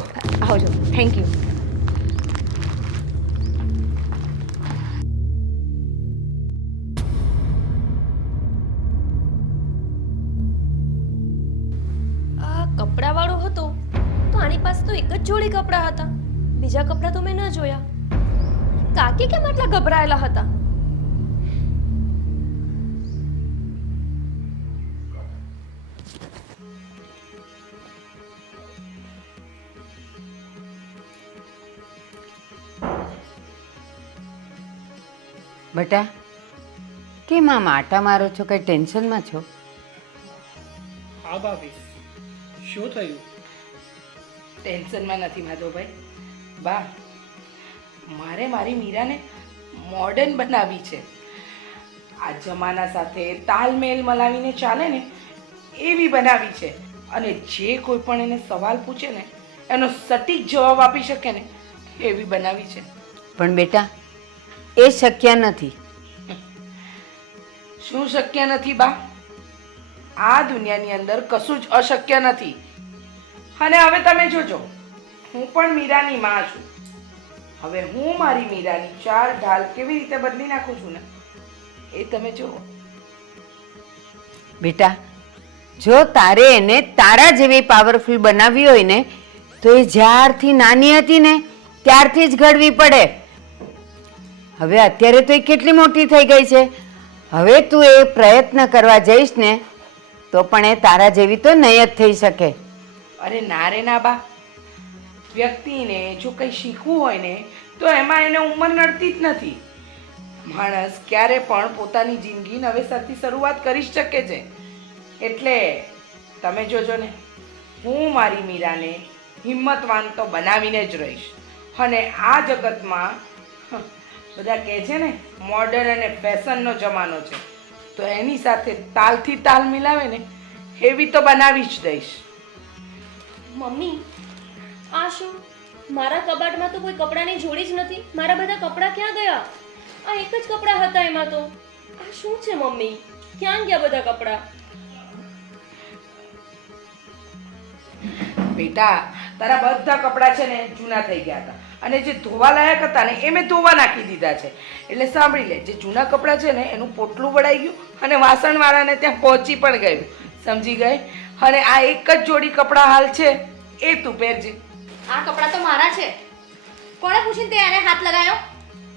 આવજો. Thank you. આ કપડાવાળો હતો તો આની પાસે તો એક જ જોડી કપડાં હતા, બીજા કપડાં તો મેં ન જોયા. કાકી કેમ આટલા ગભરાયેલા હતા? બેટા, કેમ આમ આટા મારો છો? કઈ ટેન્શનમાં છો? હા ભાભી, શું થયું? ટેન્શનમાં નથી માધવભાઈ. બા, મારે મારી મીરાને મોડર્ન બનાવી છે. આ જમાના સાથે તાલમેલ મલાવીને ચાલે ને એવી બનાવી છે. અને જે કોઈ પણ એને સવાલ પૂછે ને એનો સટીક જવાબ આપી શકે ને એવી બનાવી છે. પણ બેટા, એ શક્ય નથી. શું શક્ય નથી બા? આ દુનિયાની અંદર કશું જ અશક્ય નથી. અને હવે તમે જોજો, હું પણ મીરાની માં છું. હવે હું મારી મીરાની ચાલ ઢાલ કેવી રીતે બદલી નાખું છું ને એ તમે જુઓ. બેટા, જો તારે એને તારા જેવી પાવરફુલ બનાવવી હોય ને તો એ જ્યારથી નાની હતી ને ત્યારથી જ ઘડવી પડે. હવે અત્યારે તો એ કેટલી મોટી થઈ ગઈ છે. હવે તું એ પ્રયત્ન કરવા જઈશ ને તો પણ એ તારા જેવી તો નહીં જ થઈ શકે. અરે ના રે ના બા, વ્યક્તિને જો કંઈ શીખવું હોય ને તો એમાં એને ઉંમર નડતી જ નથી. માણસ ક્યારે પણ પોતાની જિંદગી નવેસરથી શરૂઆત કરી જ શકે છે. એટલે તમે જોજો ને, હું મારી મીરાને હિંમતવાન તો બનાવીને જ રહીશ. અને આ જગતમાં બધા કહે છે ને મોડર્ન અને ફેશનનો જમાનો છે, તો એની સાથે તાલથી તાલ મિલાવે ને એવી તો બનાવી જ દઈશ. મમ્મી, આ શું? મારા કબાટમાં તો કોઈ કપડાની જોડી જ નથી. મારા બધા કપડાં ક્યાં ગયા? આ એક જ કપડાં હતા એમાં તો. આ શું છે મમ્મી? ક્યાં ગયા બધા કપડાં? બેટા, તારા બધા કપડાં છે ને જૂના થઈ ગયા હતા અને જે ધોવા લાયક હતા ને એ મેં ધોવા નાખી દીધા છે. એટલે સાંભળી લે, જે જૂના કપડાં છે ને એનું પોટલું વળાઈ ગયું અને વાસણવાળાને ત્યાં પહોંચી પણ ગયું. સમજી ગઈ? અને આ એક જ જોડી કપડાં હાલ છે એ તું પહેરજે. આ કપડાં તો મારા છે. કોણે પૂછીને તે આને હાથ લગાવ્યો?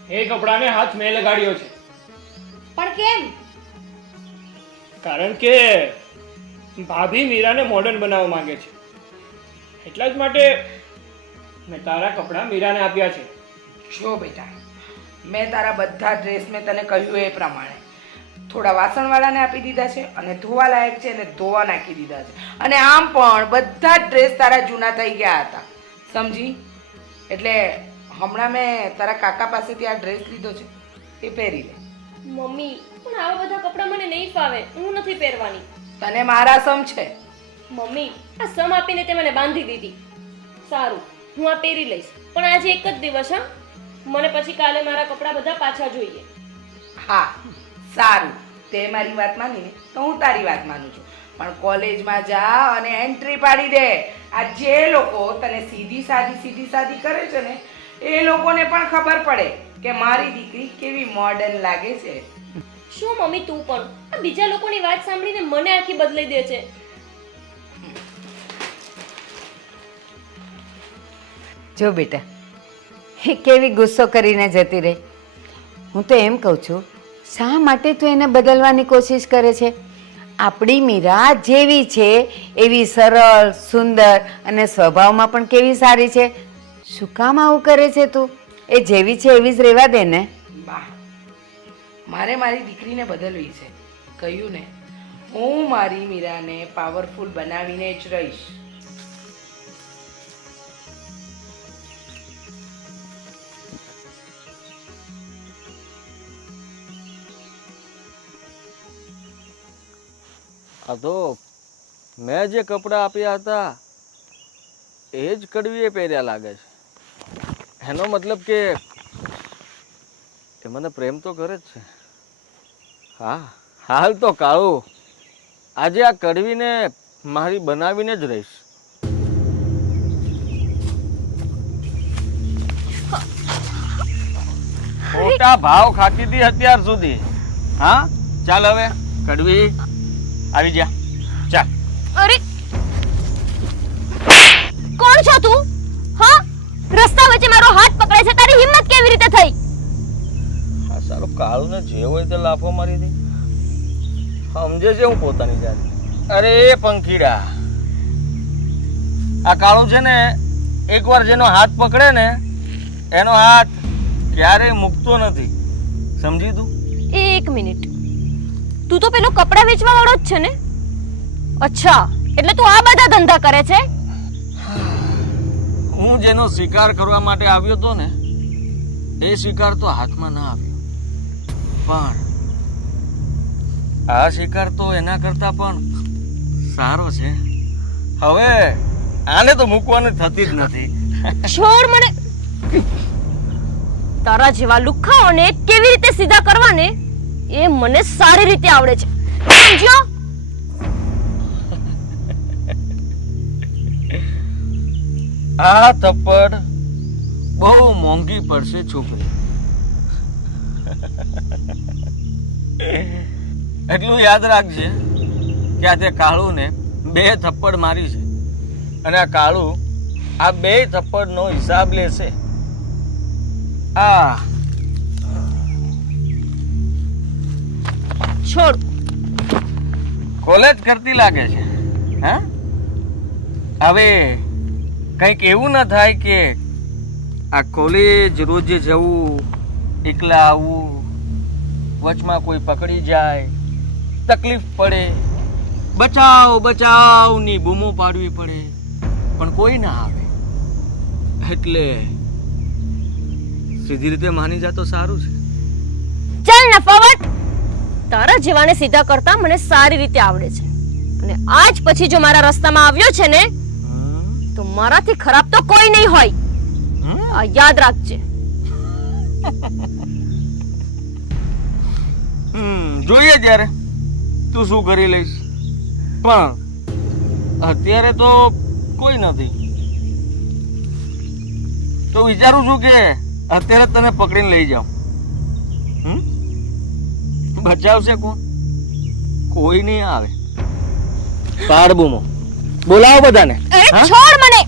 એ કપડાને હાથ મેં લગાડ્યો છે. પણ કેમ? કારણ કે ભાભી મીરાને મોડર્ન બનાવવા માંગે છે, એટલા જ માટે મેં તારા કપડાં મીરાને આપ્યા છે. જો બેટા, મેં તારા બધા ડ્રેસ મેં તને કહ્યું એ પ્રમાણે થોડા વાસણવાળાને આપી દીધા છે અને ધોવા લાયક છે એને ધોવા નાખી દીધા છે. અને આમ પણ બધા જ ડ્રેસ તારા જૂના થઈ ગયા હતા. સમજી? એટલે હમણાં મેં તારા કાકા પાસેથી આ ડ્રેસ લીધો છે, એ પહેરી લે. મમ્મી, પણ આવા બધા કપડાં મને નહીં ફાવે. હું નથી પહેરવાની. તને મારા સમ છે. મમ્મી, આ સમ આપીને તે મને બાંધી દીધી. સારું, હું આ પહેરી લઈશ, પણ આજે એક જ દિવસ. હા, મને પછી કાલે મારા કપડાં બધા પાછા જોઈએ. હા સારું, તે મારી વાત માનીને તો હું તારી વાત માનું છું. પણ કોલેજમાં જા અને એન્ટ્રી પાડી દે. આ જે લોકો તને સીધી સાદી કરે છે ને એ લોકોને પણ ખબર પડે કે મારી દીકરી કેવી મોડર્ન લાગે છે. શું મમ્મી, તું પણ આ બીજા લોકોની વાત સાંભળીને મને આખી બદલાઈ દે છે. જો બેટા, એ કેવી ગુસ્સો કરીને જતી રહી. હું તો એમ કહું છું, શા માટે તું એને બદલવાની કોશિશ કરે છે? આપણી મીરા જેવી છે એવી સરળ, સુંદર અને સ્વભાવમાં પણ કેવી સારી છે. શું કામ આવું કરે છે તું? એ જેવી છે એવી જ રહેવા દે ને. બા, મારે મારી દીકરીને બદલવી છે. કહ્યું ને, હું મારી મીરાને પાવરફુલ બનાવીને જ રહીશ. આ તો મેં જે કપડાં આપ્યા હતા એ જ કડવીએ પહેર્યા લાગે છે. એનો મતલબ કે એ મને પ્રેમ તો કરે જ છે. હા, હાલ તો કાળું આજે આ કડવીને મારી બનાવીને જ રહીશ. ખોટા ભાવ ખાતી હતી અત્યાર સુધી. હા, ચાલ હવે કડવી આવી જા. ચાલ. અરે કોણ છો તું? હા, રસ્તા વચ્ચે મારો હાથ પકડે છે, તારી હિંમત કેવી રીતે થઈ? હા, સારું કાળું ને જે હોય તે લાફો મારી દે. સમજે છે હું પોતાની જાત. અરે પંખીડા, આ કાળું છે ને એકવાર જેનો હાથ પકડે ને એનો હાથ ક્યારેય મૂકતો નથી. સમજી તું? એક મિનિટ, તું તો પેલો કપડા વેચવા વાળો જ છે ને? અચ્છા, એટલે તું આ બધા ધંધા કરે છે? હું જેનો શિકાર કરવા માટે આવ્યો હતો ને એ શિકાર તો હાથમાં ના આવ્યો, પણ આ શિકાર તો એના કરતા પણ સારો છે. હવે આને તો મૂકવાની થતી જ નથી. છોડ મને. તારા જેવા લુખ્ખાઓને કેવી રીતે સીધા કરવાને એ મને સારી રીતે આવડે છે, સમજ્યો? આ થપ્પડ બહુ મોંઘી પડશે છોકરી. એટલું યાદ રાખજે કે આ તે કાળુને 2 થપ્પડ મારી છે અને આ કાળું આ 2 થપ્પડનો હિસાબ લેશે. આ છોડ. કોલેજ કરતી લાગે છે. હા, હવે કંઈક એવું ના થાય કે આ કોલેજ રોજે જવું, એકલા આવવું, વચમાં કોઈ પકડી જાય, તકલીફ પડે, બચાવ બચાવની બૂમો પાડવી પડે, પણ કોઈ ના આવે. એટલે સીધી રીતે માની જા તો સારું છે. ચાલ નફાવટ, તારા જેવાને સીધા કરતા મને સારી રીતે આવડે છે, અને આજ પછી જો મારા રસ્તામાં આવ્યો છે ને તો મારાથી ખરાબ તો કોઈ નહીં હોય, આ યાદ રાખજે. જોઈએ જ્યારે તું શું કરી લઈશ, પણ અત્યારે તો કોઈ નથી. તો વિચારું છું કે અત્યારે તને પકડીને લઈ જાઉં. બચાવશે કોણ? કોઈ નહીં આવે. પાડ બૂમો બોલાવો બધાને. છોડ મને.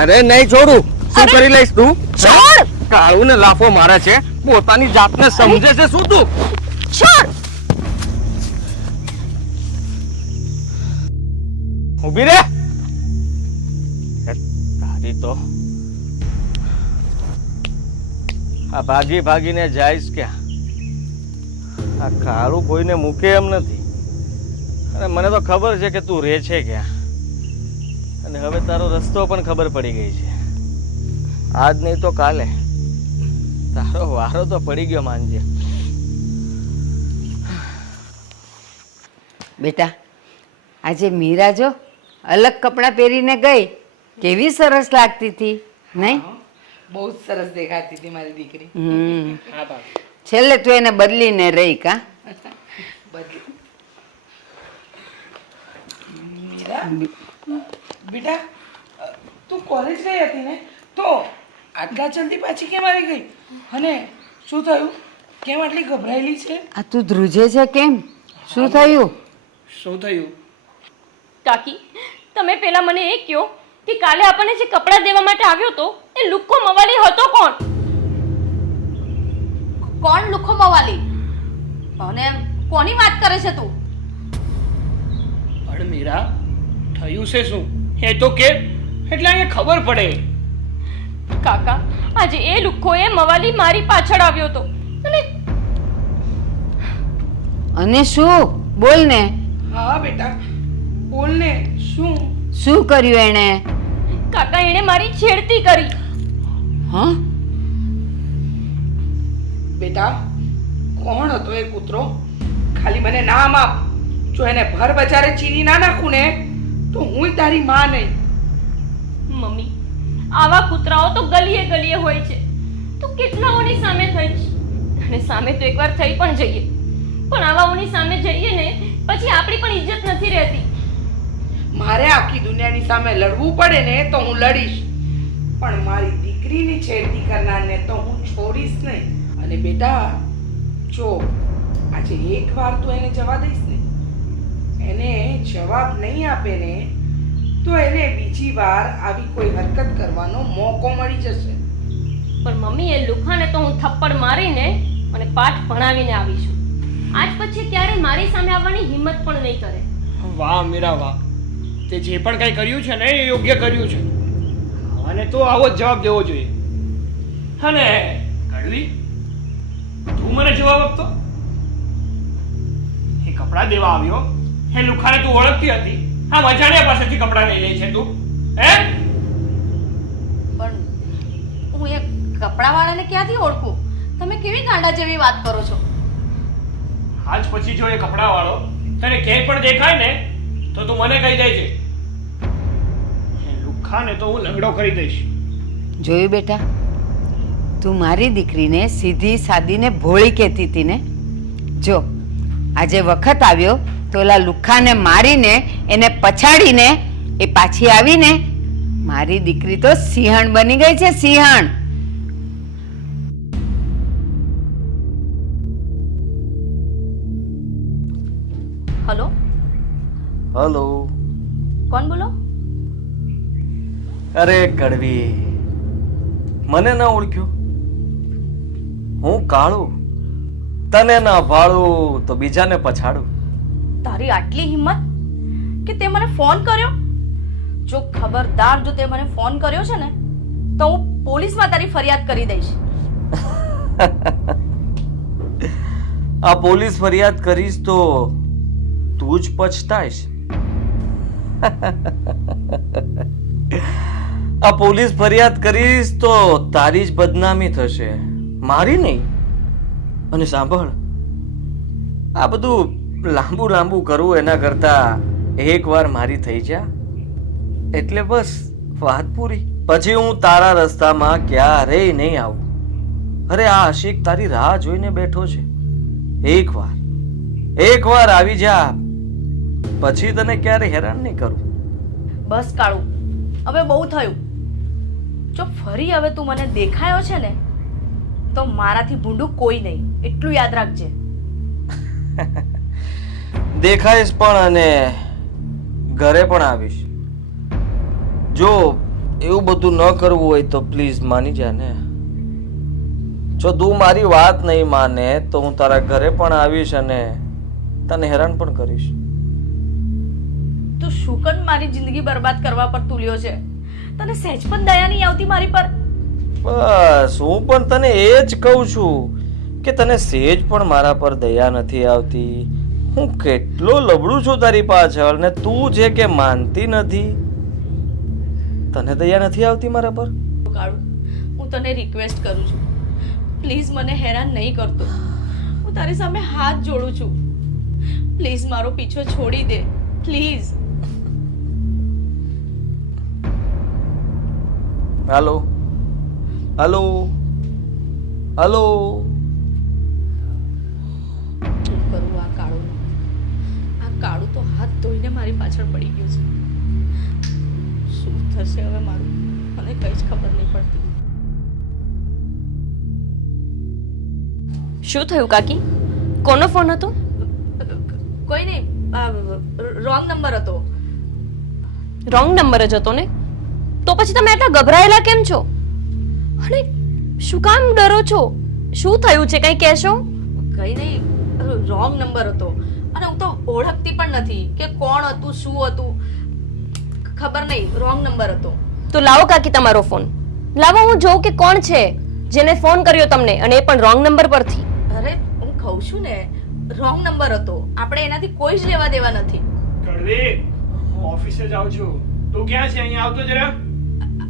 અરે નહીં છોડું. શું કરી લઈશ તું? છોડ. કાળું ને લાફો મારે છે, પોતાની જાતને સમજે છે શું તું? છોડ. ઊભી રે. તારી તો આ ભાગી ભાગીને જાઈશ ક્યાં? આ કાળું કોઈને મૂકે એમ નથી, અને મને તો ખબર છે કે તું રહે છે ક્યાં. અને હવે તારો રસ્તો પણ ખબર પડી ગઈ છે. આજ નહીં તો કાલે તારો વારો તો પડી ગયો માનજે. બેટા, આજે મીરા જો અલગ કપડાં પહેરીને ગઈ, કેવી સરસ લાગતી હતી નહીં? બહુ જ સરસ દેખાતી હતી મારી દીકરી. હા ભાભી. છેલ્લે તું એને બદલીને રહી કા? મીરા, બેટા તું કોલેજ ગઈ હતી ને, તો આટલા જલ્દી પાછી કેમ આવી ગઈ? અને શું થયું? કેમ આટલી ગભરાયેલી છે? આ તું ધ્રુજે છે કેમ? શું થયું? શું થયું? કાકી, તમે પેલા મને એ કહો કે કાલે આપણને જે કપડાં દેવા માટે આવ્યો તો એ લુક્કો મવાલી હતો કોણ? કોણ લુખો મવાલી? અને કોની વાત કરે છે તું? પણ મીરા, થયું છે શું એ તો કે, એટલે અહીંયા ખબર પડે. કાકા, આજે એ લુખ્ખોએ મવાલી મારી પાછળ આવ્યો તો, અને શું? બોલ ને. હા બેટા બોલ ને, શું શું કર્યું એણે? કાકા, એણે મારી છેડતી કરી. હા? બેટા કોણ હતો એ કૂતરો? ખાલી મને નામ આપ. જો એને ભર બજારે ચીરી ના નાખું ને તો હું તારી માં નહીં. મમ્મી, આવા કૂતરાઓ તો ગલીએ ગલીએ હોય છે, તો કેટલાઓની સામે થઈશ. અને સામે તો એકવાર થઈ પણ જઈએ, પણ આવાઓની સામે જઈએ ને પછી આપણી પણ ઇજ્જત નથી રહેતી. મારે આખી દુનિયાની સામે લડવું પડે ને તો હું લડીશ, પણ મારી દીકરીની છેડતી કરનારને તો હું છોડીશ નહીં. અને બેટા જો આજે એકવાર તો એને જવા દઈશ ને, એને જવાબ નહીં આપે ને તો એને બીજી વાર આવી કોઈ હરકત કરવાનો મોકો મળી જશે. પણ મમ્મી, એ લુખાને તો હું થપ્પડ મારીને અને પાઠ ભણાવીને આવીશું. આજ પછી ક્યારે મારી સામે આવવાની હિંમત પણ નહીં કરે. વાહ મીરા વાહ, તે જે પણ કંઈ કર્યું છે ને એ યોગ્ય કર્યું છે, અને તો આવો જ જવાબ દેવો જોઈએ. અને કડવી, તું મને જવાબ આપતો. એ કપડાં દેવા આવ્યો, એ લુખાને તું ઓળખતી હતી, આ મજાણિયા પાસેથી કપડાં લઈ લે છે તું, હે? પણ હું એ કપડાવાળાને ક્યાંથી ઓળખું? તમે કેવી ગાંડા જેવી વાત કરો છો? આજ પછી જો એ કપડાવાળો તને ક્યાંય પણ દેખાય ને તો તું મને કહી દેજે. એ લુખાને તો હું લંગડો કરી દઈશ. જોયું બેટા, તું મારી દીકરીને સીધી સાદીને ભોળી કહેતી હતી ને. જો આજે વખત આવ્યો તો ઓલા લુખાને મારીને એને પછાડીને એ પાછી આવીને મારી દીકરી તો સિંહણ બની ગઈ છે, સિંહણ. Hello, hello. કોણ બોલો? અરે કડવી, મને ના ઓળખ્યો? હું કાળું, તને ના ભાળું તો બીજાને પછાડું. તારી આટલી હિંમત કે તે મને ફોન કર્યો? જો ખબરદાર જો તે મને ફોન કર્યો છે ને તો હું પોલીસમાં તારી ફરિયાદ કરી દઈશ. આ પોલીસ ફરિયાદ કરીશ તો તું જ પછતાઈશ. આ પોલીસ ફરિયાદ કરીશ તો તારી જ બદનામી થશે, મારી નહીં. અને સાંભળ, આ બધું લાંબુ લાંબુ કરવું એના કરતા એકવાર મારી થઈ જા એટલે બસ વાત પૂરી. પછી હું તારા રસ્તામાં ક્યારેય નહીં આવું. અરે આ આશિક તારી રાહ જોઈને બેઠો છે. એકવાર આવી જા, પછી તને ક્યારે હેરાન નહીં કરું. બસ કાળુ, હવે બહુ થયું. જો ફરી હવે તું મને દેખાયો છે ને તો મારાથી ભૂંડું કોઈ નહીં, એટલું યાદ રાખજે. દેખાઈશ પણ અને ઘરે પણ આવીશ. જો એવું બધું ન કરવું હોય તો પ્લીઝ માની જા ને. જો તું મારી વાત નહીં માને તો હું તારા ઘરે પણ આવીશ અને તને હેરાન પણ કરીશ. તું શું કન મારી જિંદગી બરબાદ કરવા પર તુલ્યો છે? તને સહેજ પણ દયા નહીં આવતી મારી પર? બસ હું પણ તને એ જ કહું છું કે તને સહેજ પણ મારા પર દયા નથી આવતી. હું કેટલો લબડું છું તારી પાછળ ને તું જે કે માનતી નથી. તને દયા નથી આવતી મારા પર? કાળુ, હું તને રિક્વેસ્ટ કરું છું, પ્લીઝ મને હેરાન નહીં કરતો. હું તારી સામે હાથ જોડું છું, પ્લીઝ મારો પીછો છોડી દે, પ્લીઝ. હાલો હાલો હાલો. શું કરું આ કાળું તો હાથ ધોઈને મારી પાછળ પડી ગયું છે. શું થશે હવે મારું, મને કઈ જ ખબર નહીં પડતી. શું થયું કાકી? કોનો ફોન હતો? કોઈ નહીં, રોંગ નંબર હતો. રોંગ નંબર જ હતો ને? તો પછી તમે આટલા ગભરાયેલા કેમ છો? અને શું કામ ડરો છો? શું થયું છે, કંઈ કહેશો? કઈ નહીં, રોંગ નંબર હતો અને હું તો ઓળખતી પણ નથી કે કોણ હતું, શું હતું, ખબર નહીં. રોંગ નંબર હતો. તો લાવો કાકી તમારો ફોન, લાવો, હું જોઉં કે કોણ છે જેને ફોન કર્યો તમને, અને એ પણ રોંગ નંબર પરથી. અરે હું કહું છું ને, રોંગ નંબર હતો. આપણે એનાથી કોઈ જ લેવા દેવા નથી. કડવી, હું ઓફિસે જાઉં છું, તું ક્યાં છે? અહીંયા આવતો જરા.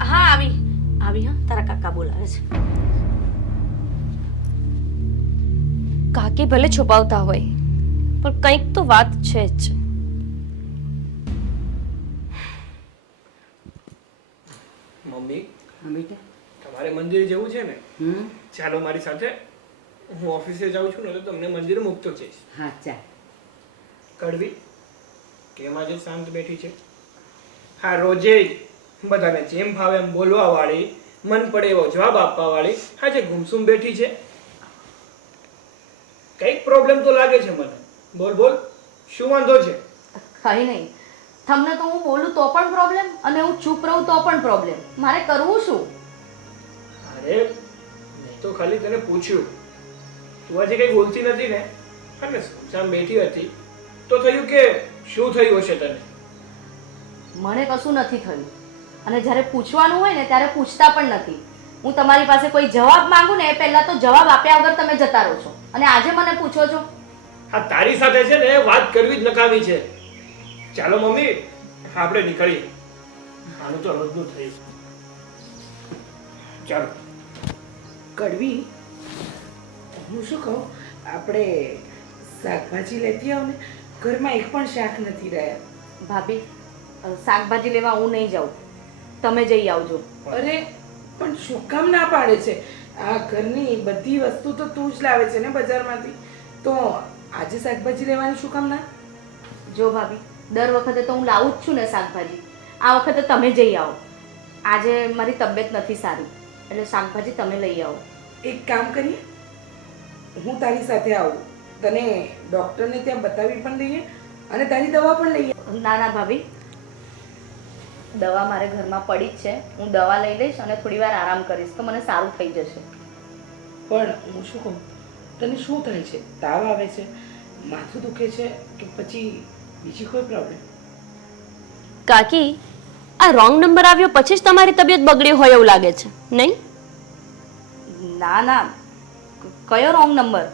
હા, આવી. હા, તારા કાકા બોલાવે છે. કાકી ભલે છુપાવતા હોય પણ કંઈક તો વાત છે જ. મમ્મી, હા બેટા. તમારે મંદિરે જવું છે ને? ચાલો મારી સાથે. હું ઓફિસે જાઉં છું ને તો તમને મંદિરે મૂકતો જઈશ. હા ચાલ. કડવી કેમ આજે શાંત બેઠી છે? હા, રોજે જ બધાને જેમ ભાવે એમ બોલવા વાળી, મન પડે એવો જવાબ આપવા વાળી આજે ગુમસુમ બેઠી છે. કઈક પ્રોબ્લેમ તો લાગે છે મને. બોલ બોલ, શું વાંધો છે? કઈ નહીં, તમને તો હું બોલું તો પણ પ્રોબ્લેમ અને હું ચૂપ રહું તો પણ પ્રોબ્લેમ. મારે કરવું શું? અરે મેં તો ખાલી તને પૂછ્યું, તું આજે કઈ બોલતી નથી ને, અને સામ બેઠી હતી તો થયું કે શું થયું હશે તને? મને કશું નથી થયું, અને જ્યારે પૂછવાનું હોય ને ત્યારે પૂછતા પણ નથી. હું તમારી પાસે કોઈ જવાબ માંગુ ને એ પહેલા તો જવાબ આપ્યા વગર તમે જતા રહો છો, અને આજે મને પૂછો છો. હા, તારી સાથે છે ને વાત કરવી જ નકામી છે. ચાલો મમ્મી, આપણે નીકળીએ. આનું તો રોજનું થઈ. ચાલો. કડવી, હું શું કહું, આપણે શાકભાજી લેતી આવ ને, ઘરમાં એક પણ શાક નથી રહ્યા. ભાભી, શાકભાજી લેવા હું નહીં જાઉં, તમે જઈ આવજો. અરે પણ શું કામ ના પાડે છે? આ ઘરની બધી વસ્તુ તો તું જ લાવે છે ને બજારમાંથી, તો આજે શાકભાજી લેવાની શું કામ ના? જો ભાભી, દર વખતે તો હું લાવું જ છું ને શાકભાજી. આ વખતે તમે જઈ આવો. આજે મારી તબિયત નથી સારી, એટલે શાકભાજી તમે લઈ આવો. એક કામ કરીએ, હું તારી સાથે આવું, તને ડૉક્ટરને ત્યાં બતાવી પણ દઈએ અને તારી દવા પણ લઈએ. ના ના ભાભી, દવા મારે ઘરમાં પડી જ છે. હું દવા લઈ લઈશ અને થોડી વાર આરામ કરીશ તો મને સારું થઈ જશે. પણ હું શું કહું, તને શું થાય છે? તાવ આવે છે, માથું દુખે છે કે પછી બીજી કોઈ પ્રોબ્લેમ? કાકી, આ રોંગ નંબર આવ્યો પછી જ તમારી તબિયત બગડી હોય એવું લાગે છે, નહીં? ના ના, કયો રોંગ નંબર?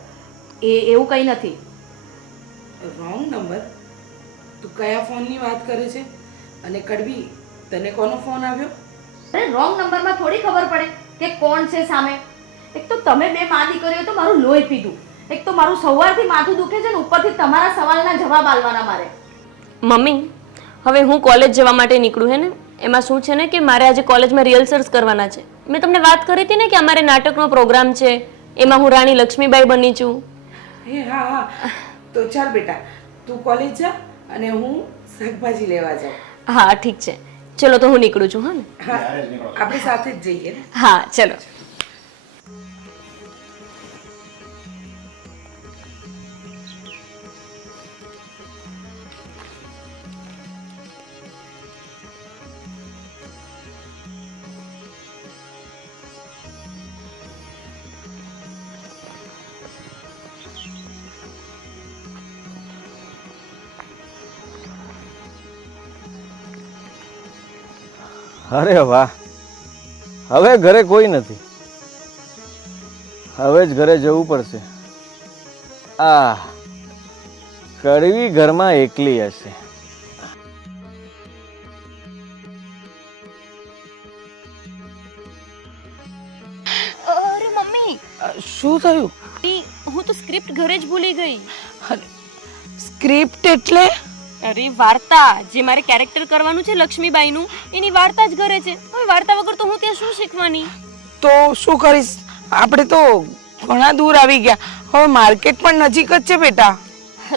એવું કંઈ નથી. Wrong number? તું કયા ફોનની વાત કરે છે? અને કડવી, તને કોનો ફોન આવ્યો? અરે રોંગ નંબરમાં થોડી ખબર પડે કે કોણ છે સામે. એક તો તમે બે મા દીકરીઓ તો મારું લોહી પીધું. એક તો મારું સવારથી માથું દુખે છે ને ઉપરથી તમારા સવાલના જવાબ આલવાના મારે. મમ્મી, હવે હું કોલેજ જવા માટે નીકળું હે ને, એમાં શું છે ને કે મારે આજે કોલેજમાં રિહર્સલ્સ કરવાના છે. મેં તમને વાત કરી હતી ને કે અમારે નાટકનો પ્રોગ્રામ છે, એમાં હું રાણી લક્ષ્મીબાઈ બની છું. હે હા હા, તો ચાલ બેટા, તું કોલેજ જા અને હું શાકભાજી લેવા જાઉં. હા ઠીક છે, ચલો તો હું નીકળું છું. હા ને? હા, આપણે સાથે જ જઈએ ને. હા ચલો. અરે વાહ, હવે ઘરે કોઈ નથી, હવે જ ઘરે જવું પડશે. આ કડવી ઘરમાં એકલી હશે. અરે મમ્મી, શું થયું? હું તો સ્ક્રિપ્ટ ઘરે જ ભૂલી ગઈ. સ્ક્રિપ્ટ એટલે? અરે વાર્તા, જે મારે કેરેક્ટર કરવાનું છે લક્ષ્મીબાઈનું, એની વાર્તા જ ઘરે છે. હવે વાર્તા વગર તો હું ત્યાં શું શીખવાની? તો શું કરીશ? આપણે તો ઘણા દૂર આવી ગયા, હવે માર્કેટ પણ નજીક જ છે બેટા.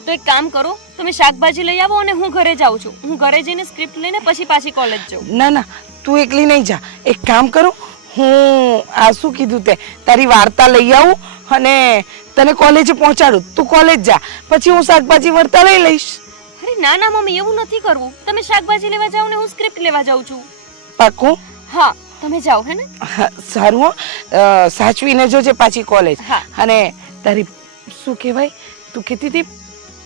તો એક કામ કરો, તમે શાકભાજી લઈ આવો અને હું ઘરે જાઉં છું. હું ઘરે જઈને સ્ક્રિપ્ટ લઈને પછી પાછી કોલેજ જાઉં. ના ના, તું એકલી નહીં જા. એક કામ કરું, હું આ શું કીધું તે તારી વાર્તા લઈ આવું અને તને કોલેજે પહોંચાડું. તું કોલેજ જા, પછી હું શાકભાજી વાર્તા લઈ લઈશ. અરે ના ના મમ્મી, એવું નથી કરવું. તમે શાકભાજી લેવા જાઓ ને હું સ્ક્રિપ્ટ લેવા જાઉં છું. પાકું? હા, તમે જાઓ. હે ને? હા, સારું હો. સાચવીને જોજે પાછી કોલેજ. હા. અને તારી શું કહેવાય, તું કહેતી હતી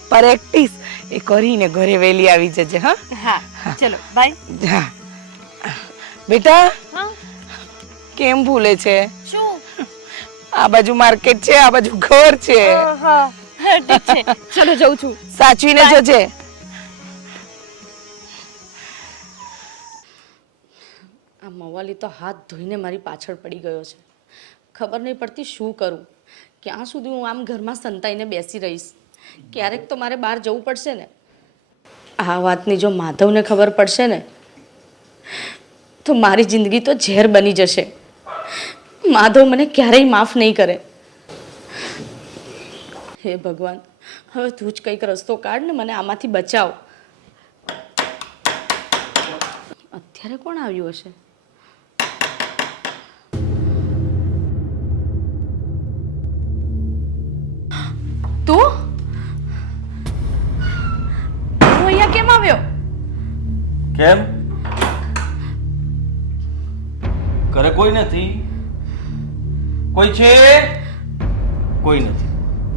પ્રેક્ટિસ એ કરીને ઘરે વહેલી આવી જજે. હા હા ચલો બાય. હા બેટા, હા કેમ ભૂલે છે? શું? આ બાજુ માર્કેટ છે, આ બાજુ ઘર છે. હા ઠીક છે, ચલો જાઉં છું. સાચવીને જજે. આ મવાલી તો હાથ ધોઈને મારી પાછળ પડી ગયો છે. ખબર નહીં પડતી શું કરું. ક્યાં સુધી હું આમ ઘરમાં સંતાઈને બેસી રહીશ? ક્યારેક તો મારે બહાર જવું પડશે ને. આ વાતની જો માધવને ખબર પડશે ને તો મારી જિંદગી તો ઝેર બની જશે. માધવ મને ક્યારેય માફ નહીં કરે. હે ભગવાન, હવે તું જ કંઈક રસ્તો કાઢ ને મને આમાંથી બચાવ. અત્યારે કોણ આવ્યું હશે? તું અહીંયા કેમ આવ્યો? કેમ? ઘરે કોઈ નથી? કોઈ છે? કોઈ નથી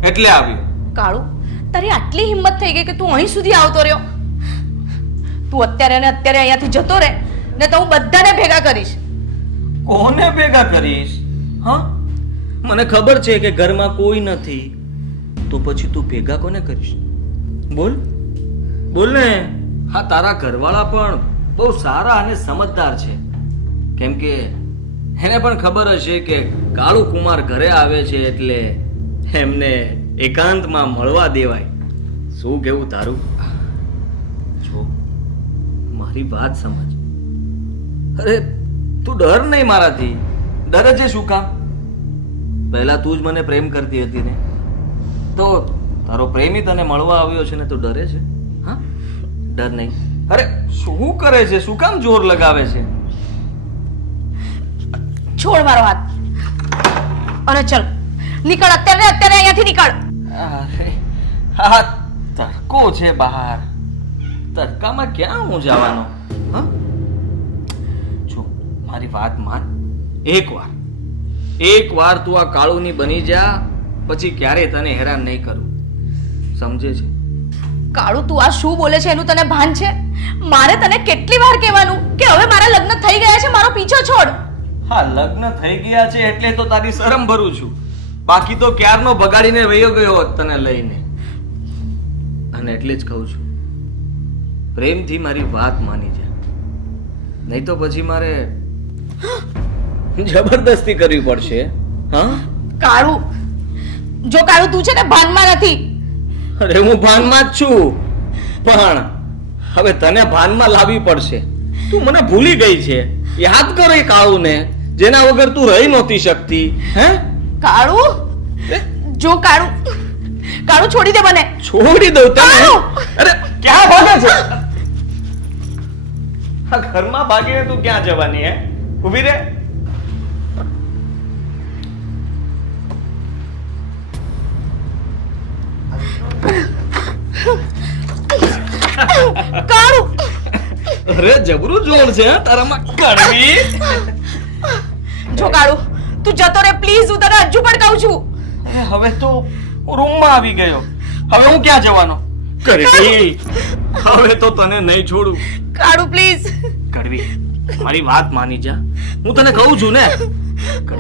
એટલે આવ્યો. કાળુ, તારી આટલી હિંમત થઈ ગઈ કે તું અહીં સુધી આવતો રહ્યો? તું અત્યારે ને અત્યારે અહીંયાથી જતો રહે ને તો હું બધાને ભેગા કરીશ. કોને ભેગા કરીશ? હા, મને ખબર છે કે ઘરમાં કોઈ નથી, તો પછી તું ભેગા કોને કરીશ? બોલ બોલ ને. હા, તારા ઘરવાળા પણ બહુ સારા અને સમજદાર છે, કેમ કે એને પણ ખબર હશે કે કાળુ કુમાર ઘરે આવે છે એટલે એમને એકાંતમાં મળવા દેવાય. શું કેવું તારું? જો મારી વાત સમજ. અરે તું ડર નહીં મારાથી. ડરે છે શું કામ? પહેલા તું જ મને પ્રેમ કરતી હતી ને, તો તારો પ્રેમી તને મળવા આવ્યો છે ને તું ડરે છે? હા, ડર નહીં. અરે શું કરે છે? શું કામ જોર લગાવે છે? છોડ મારો હાથ અને ચલ નીકળ, અત્યારે અત્યારે અહીંયાથી નીકળ. અરે હા, તડકો છે બહાર, તડકામાં ક્યાં હું જવાનો? હા, જો મારી વાત માન. એકવાર તું આ કાળુની બની જા, પછી ક્યારે તને હેરાન નહીં કરું, સમજે છે? કાળુ, તું આ શું બોલે છે એનું તને ભાન છે? મારે તને કેટલી વાર કહેવાનું કે હવે મારા લગ્ન થઈ ગયા છે, મારો પીછો છોડ. હા, લગ્ન થઈ ગયા છે એટલે તો તારી શરમ ભરું છું, બાકી તો ક્યારનો બગાડીને વયો ગયો હોત તને લઈને. અને એટલે જ કહું છું, પ્રેમથી મારી વાત માની જા, નહીં તો પછી મારે જબરદસ્તી કરવી પડશે. હા કાળુ, જો કાળુ તું છે ને ભાનમાં નથી. અરે હું ભાનમાં જ છું, પણ હવે તને ભાનમાં લાવવી પડશે. તું મને ભૂલી ગઈ છે. યાદ કર એ કાળુને, જેના વગર તું રહી નહોતી શકતી. હે કાળુ, જો કાળુ, કાળુ છોડી દે મને. છોડી દઉં તને? કાળુ! અરે ક્યાં ભાગે છે? આ ઘરમાં ભાગીને તું ક્યાં જવાની? હે, ઊભી રહે. કાળુ, અરે જબરું જોર છે હે તારામાં, કડવી. જો કાળુ તું જતો રે પ્લીઝ, હું તને હજુ પણ કહું છું. અરે હવે તો હું રૂમમાં આવી ગયો, હવે હું ક્યાં જવાનો? કડવી, હવે તો તને નહીં છોડું. કાળુ પ્લીઝ કડવી, મારી વાત માની જા, હું તને કહું છું ને.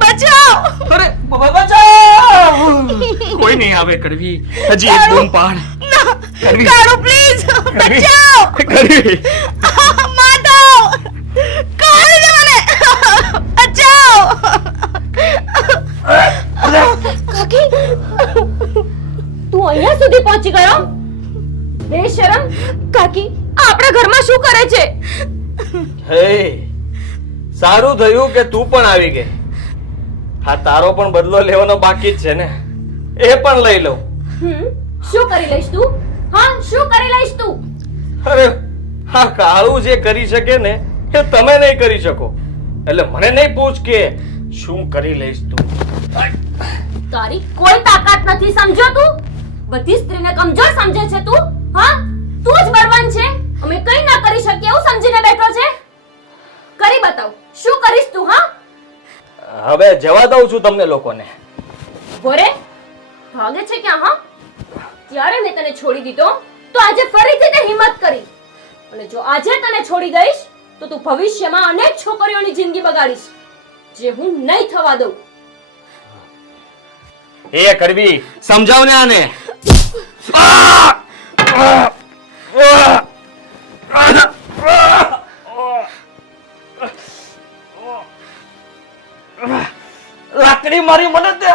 બચાવ. અરે બચાવ! કોઈ નહીં આવે કડવી, હજી એક બૂમ પાડ. કડવી, કાળુ પ્લીઝ બચાવ. કડવી. માધવ, કાળુ ને મને બચાવ. કાકી, તું અહીંયા સુધી પહોંચી ગયો? બેશરમ! કાકી, આ આપણા ઘરમાં શું કરે છે? હે, સારું થયું કે તું પણ આવી ગઈ. હા, તારો પણ બદલો લેવાનો બાકી જ છે ને, એ પણ લઈ લઉં. શું કરી લઈશ તું? હા, શું કરી લઈશ તું? અરે હા, કાળું જે કરી શકે ને એ તમે નહીં કરી શકો, એટલે મને નહીં પૂછ કે શું કરી લઈશ તું. તારી કોઈ તાકાત નથી, સમજો તું? બધી સ્ત્રીને કમજોર સમજે છે તું? હા, તું જ બળવાન છે, અમે કંઈ ના કરી શકીએ એવું સમજીને બેઠો છે. કરી બતાવ, શું કરીશ તું? હા, હવે જવા દઉં છું તમને લોકોને. ગોરે ભાગે છે ક્યાં? હા, ત્યારે મેં તને છોડી દીધો, તો આજે ફરીથી તે હિંમત કરી, અને જો આજે તને છોડી દઈશ તો તું ભવિષ્યમાં અનેક છોકરીઓની જિંદગી બગાડીશ, જે હું નહીં થવા દઉં. એ કરવી, સમજાવ ને આને. લાકડી મારી મને દે.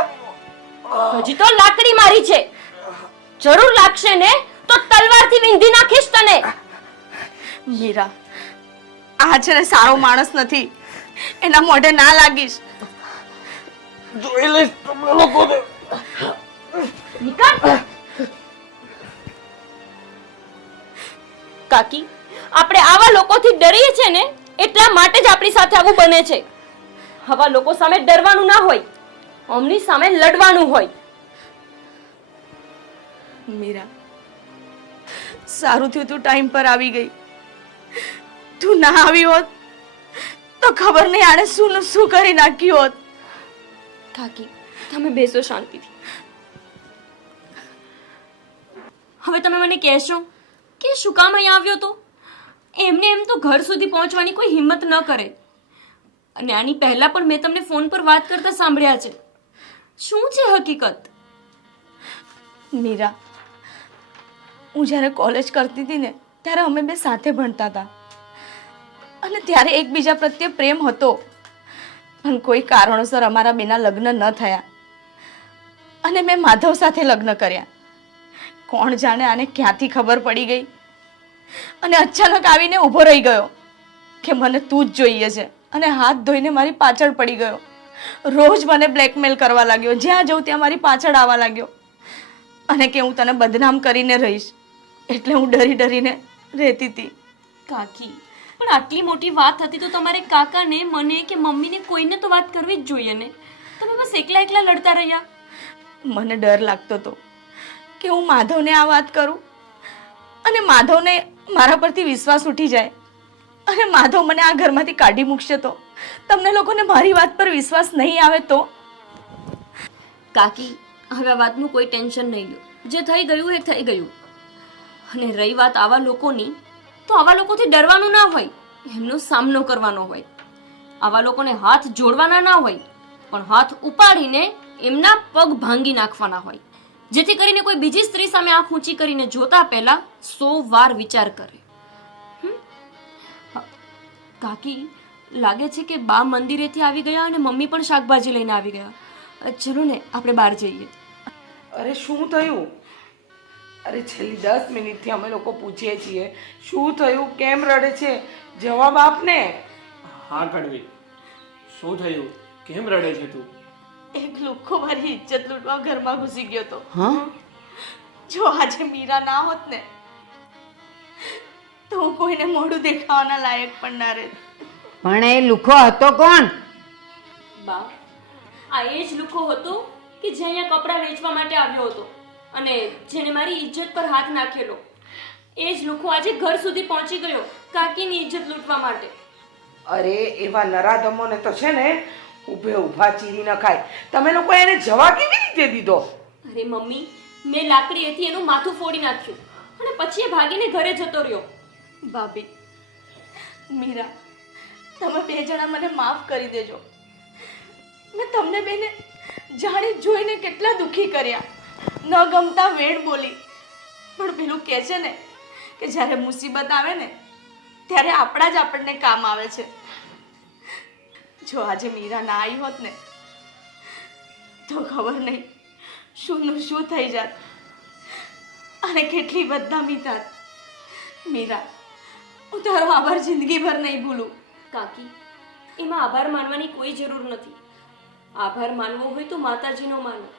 હજી તો લાકડી મારી છે, જરૂર લાગશે ને તો તલવારથી વીંધી નાખીશ તને. મીરા, આ છે ને સારો માણસ નથી, એના મોઢે ના લાગીશ. જોઈ લઈશ તમને લોકોને. નીકળ. કાકી, આપણે આવા લોકોથી ડરીએ છે ને એટલા માટે જ આપણી સાથે આવું બને છે. આવા લોકો સામે ડરવાનું ના હોય, અમની સામે લડવાનું હોય. મીરા, સારું થયું તું ટાઈમ પર આવી ગઈ. તું ના આવી હોત તો ખબર નહીં આને શું ને શું કરી નાખ્યું હોત. કાકી, તમે બેસો શાંતિથી. હવે તમે મને કહેશો કે શું કામ અહીંયા આવ્યો તો? એમને એમ તો ઘર સુધી પહોંચવાની કોઈ હિંમત ન કરે. અને આની પહેલા પણ મેં તમને ફોન પર વાત કરતા સાંભળ્યા છે. શું છે હકીકત? મીરા, હું જ્યારે કોલેજ કરતી હતી ને ત્યારે અમે બે સાથે ભણતા હતા અને ત્યારે એકબીજા પ્રત્યે પ્રેમ હતો. પણ કોઈ કારણોસર અમારા બેના લગ્ન ન થયા અને મેં માધવ સાથે લગ્ન કર્યા. કોણ જાણે આને ક્યાંથી ખબર પડી ગઈ અને અચાનક આવીને ઊભો રહી ગયો કે મને તું જ જોઈએ છે અને હાથ ધોઈને મારી પાછળ પડી ગયો. રોજ મને બ્લેકમેલ કરવા લાગ્યો. જ્યાં જઉં ત્યાં મારી પાછળ આવવા લાગ્યો અને કે હું તને બદનામ કરીને રહીશ. એટલે હું ડરી ડરીને રહેતી હતી. કાકી, પણ આટલી મોટી વાત હતી તો તમારે કાકાને, મને કે મમ્મીને કોઈને તો વાત કરવી જ જોઈએ ને. તમે બસ એકલા એકલા લડતા રહ્યા. મને ડર લાગતો હતો કે હું માધવને આ વાત કરું અને માધવને મારા પરથી વિશ્વાસ ઉઠી જાય અને માધવ મને આ ઘરમાંથી કાઢી મૂકશે તો તમને લોકોને મારી વાત પર વિશ્વાસ નહીં આવે તો? કાકી, હવે આ વાતનું કોઈ ટેન્શન નહીં લો. જે થઈ ગયું એ થઈ ગયું. અને રહી વાત આવા લોકોની, તો આવા લોકોથી ડરવાનું ના હોય, એમનો સામનો કરવાનો હોય. આવા લોકોને હાથ જોડવાના ના હોય, પણ હાથ ઉપાડીને એમના પગ ભાંગી નાખવાના હોય, જેથી કરીને કોઈ બીજી સ્ત્રી સામે આંખ ઊંચી કરીને જોતા પહેલા 100 વાર વિચાર કરે. કાકી, લાગે છે કે બા મંદિરેથી આવી ગયા અને મમ્મી પણ શાકભાજી લઈને આવી ગયા. ચલો ને આપણે બહાર જઈએ. અરે શું થયું? અરે છેલ્લી 10 મિનિટથી અમે લોકો પૂછીએ છીએ શું થયું, કેમ રડે છે, જવાબ આપને. હા કડવી, શું થયું? કેમ રડે છે તું? એક લુખ્ખો મારી ઇજ્જત લૂંટવા ઘરમાં ઘૂસી ગયો તો. હા, જો આજે મીરા ના હોત ને તો હું કોઈને મોઢું દેખાવાના લાયક પણ ના રહેત. પણ એ લુખો હતો કોણ? બા, આ એ જ લુખો હતો કે જે અહીંયા કપડાં વેચવા માટે આવ્યો હતો અને જેને મારી ઇજ્જત પર હાથ નાખેલો. એ જ લુખો આજે ઘર સુધી પહોંચી ગયો કાકીની ઇજ્જત લૂંટવા માટે. અરે એવા નરાધમોને તો છે ને ઊભે ઊભા ચીરી ન ખાય. તમે લોકો એને જવા કેવી રીતે દીધો? અરે મમ્મી, મેં લાકડીએથી એનું માથું ફોડી નાખ્યું અને પછી એ ભાગીને ઘરે જતો રહ્યો. ભાભી, મીરા, તમે બે જણા મને માફ કરી દેજો. મેં તમને બેને જાણી જોઈને કેટલા દુઃખી કર્યા. ન ગમતા વેણ બોલી. પણ પેલું કહે છે ને કે જ્યારે મુસીબત આવે ને ત્યારે આપણા જ આપણને કામ આવે છે. જો આજે મીરા ના આવી હોત ને તો ખબર નહીં શુંનું શું થઈ જાત અને કેટલી બદનામી થાત. મીરા, હું તારો આભાર જિંદગીભર નહીં ભૂલું. કાકી, એમાં આભાર માનવાની કોઈ જરૂર નથી. આભાર માનવો હોય તો માતાજીનો માનો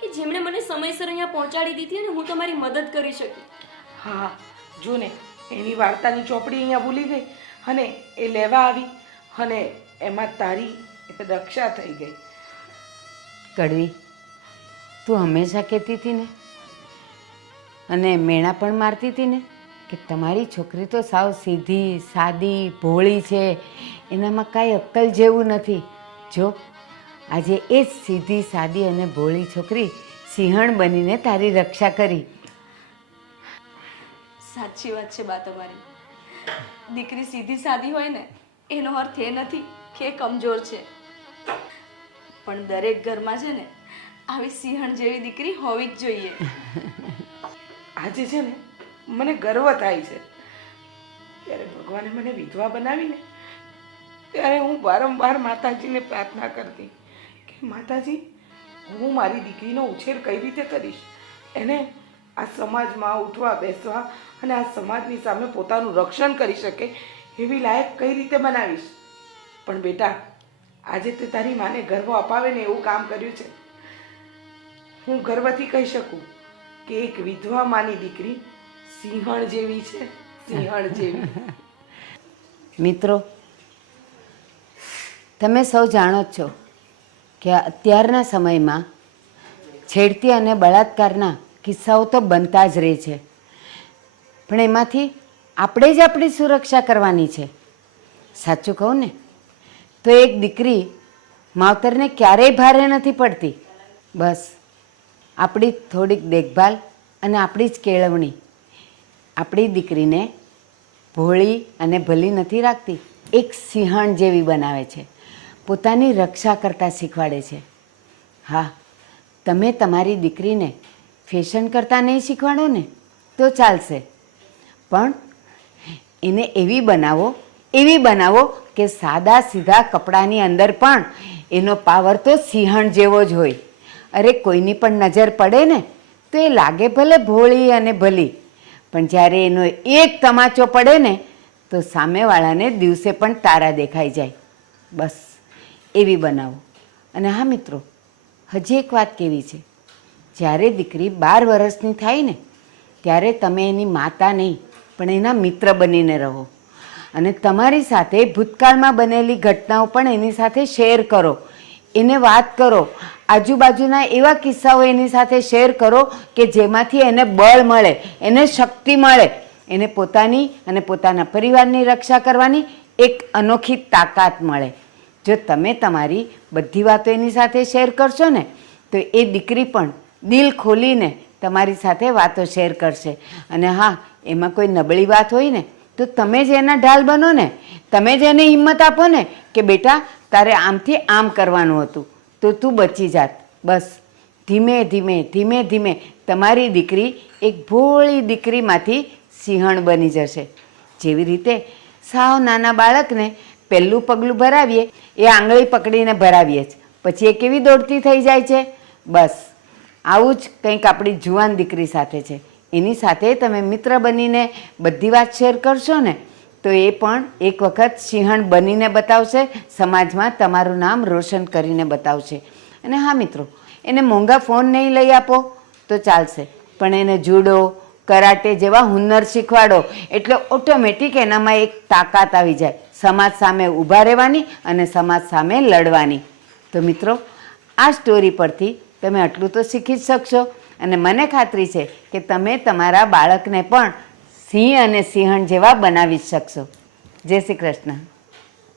કે જેમણે મને સમયસર અહીંયા પહોંચાડી દીધી અને હું તમારી મદદ કરી શકી. હા, જો ને એની વાર્તાની ચોપડી અહીંયા ભૂલી ગઈ અને એ લેવા આવી અને એમાં તારી રક્ષા થઈ ગઈ. કડવી, તું હંમેશા કહેતી હતી ને અને મેણા પણ મારતી હતી ને કે તમારી છોકરી તો સાવ સીધી સાદી ભોળી છે, એનામાં કાંઈ અક્કલ જેવું નથી. જો આજે એ જ સીધી સાદી અને ભોળી છોકરી સિંહણ બનીને તારી રક્ષા કરી. સાચી વાત છે બા તમારી. દીકરી સીધી સાદી હોય ને એનો અર્થ એ નથી કે એ કમજોર છે. પણ દરેક ઘરમાં છે ને આવી સિંહણ જેવી દીકરી હોવી જ જોઈએ. આજે છે ને મને ગર્વ થાય છે. ત્યારે ભગવાને મને વિધવા બનાવીને ત્યારે હું વારંવાર માતાજીને પ્રાર્થના કરતી કે માતાજી, હું મારી દીકરીનો ઉછેર કઈ રીતે કરીશ, એને આ સમાજમાં ઉઠવા બેસવા અને આ સમાજની સામે પોતાનું રક્ષણ કરી શકે એવી લાયક કઈ રીતે બનાવીશ. પણ બેટા, આજે તે તારી માને ગર્વ અપાવે ને એવું કામ કર્યું છે. હું ગર્વથી કહી શકું કે એક વિધવા માની દીકરી સિંહણ જેવી છે, સિંહણ જેવી. મિત્રો, તમે સૌ જાણો જ છો કે અત્યારના સમયમાં છેડતી અને બળાત્કારના કિસ્સાઓ તો બનતા જ રહે છે, પણ એમાંથી આપણે જ આપણી સુરક્ષા કરવાની છે. સાચું કહું ને તો એક દીકરી માવતરને ક્યારેય ભારે નથી પડતી. બસ આપણી થોડીક દેખભાલ અને આપણી જ કેળવણી આપણી દીકરીને ભોળી અને ભલી નથી રાખતી, એક સિંહણ જેવી બનાવે છે, પોતાની રક્ષા કરતાં શીખવાડે છે. હા, તમે તમારી દીકરીને ફેશન કરતાં નહીં શીખવાડો ને તો ચાલશે, પણ એને એવી બનાવો કે સાદા સીધા કપડાની અંદર પણ એનો પાવર તો સિંહણ જેવો જ હોય. અરે કોઈની પણ નજર પડે ને તો એ લાગે ભલે ભોળી અને ભલી, પણ જ્યારે એનો એક તમાચો પડે ને તો સામેવાળાને દિવસે પણ તારા દેખાઈ જાય. બસ એવી બનાવો. અને હા મિત્રો, હજી એક વાત કેવી છે, જ્યારે દીકરી 12 વર્ષની થાય ને ત્યારે તમે એની માતા નહીં પણ એના મિત્ર બનીને રહો અને તમારી સાથે ભૂતકાળમાં બનેલી ઘટનાઓ પણ એની સાથે શેર કરો, એને વાત કરો, આજુબાજુના એવા કિસ્સાઓ એની સાથે શેર કરો કે જેમાંથી એને બળ મળે, એને શક્તિ મળે, એને પોતાની અને પોતાના પરિવારની રક્ષા કરવાની એક અનોખી તાકાત મળે. જો તમે તમારી બધી વાતો એની સાથે શેર કરશો ને તો એ દીકરી પણ દિલ ખોલીને તમારી સાથે વાતો શેર કરશે. અને હા, એમાં કોઈ નબળી વાત હોય ને તો તમે જ એના ઢાલ બનો ને, તમે જ એને હિંમત આપો ને કે બેટા તારે આમથી આમ કરવાનું હતું તો તું બચી જાત. બસ ધીમે ધીમે તમારી દીકરી એક ભોળી દીકરીમાંથી સિંહણ બની જશે. જેવી રીતે સાવ નાના બાળકને પહેલું પગલું ભરાવીએ એ આંગળી પકડીને ભરાવીએ જ, પછી એ કેવી દોડતી થઈ જાય છે. બસ આવું જ કંઈક આપણી જુવાન દીકરી સાથે છે. એની સાથે તમે મિત્ર બનીને બધી વાત શેર કરશો ને તો એ પણ એક વખત સિંહણ બનીને બતાવશે, સમાજમાં તમારું નામ રોશન કરીને બતાવશે. અને હા મિત્રો, એને મોંઘા ફોન નહીં લઈ આપો તો ચાલશે, પણ એને જુડો કરાટે જેવા હુન્નર શીખવાડો એટલે ઓટોમેટિક એનામાં એક તાકાત આવી જાય સમાજ સામે ઊભા રહેવાની અને સમાજ સામે લડવાની. તો મિત્રો, આ સ્ટોરી પરથી તમે આટલું તો શીખી જ શકશો અને મને ખાતરી છે કે તમે તમારા બાળકને પણ સિંહ અને સિંહણ જેવા બનાવી જ શકશો. જય શ્રી કૃષ્ણ.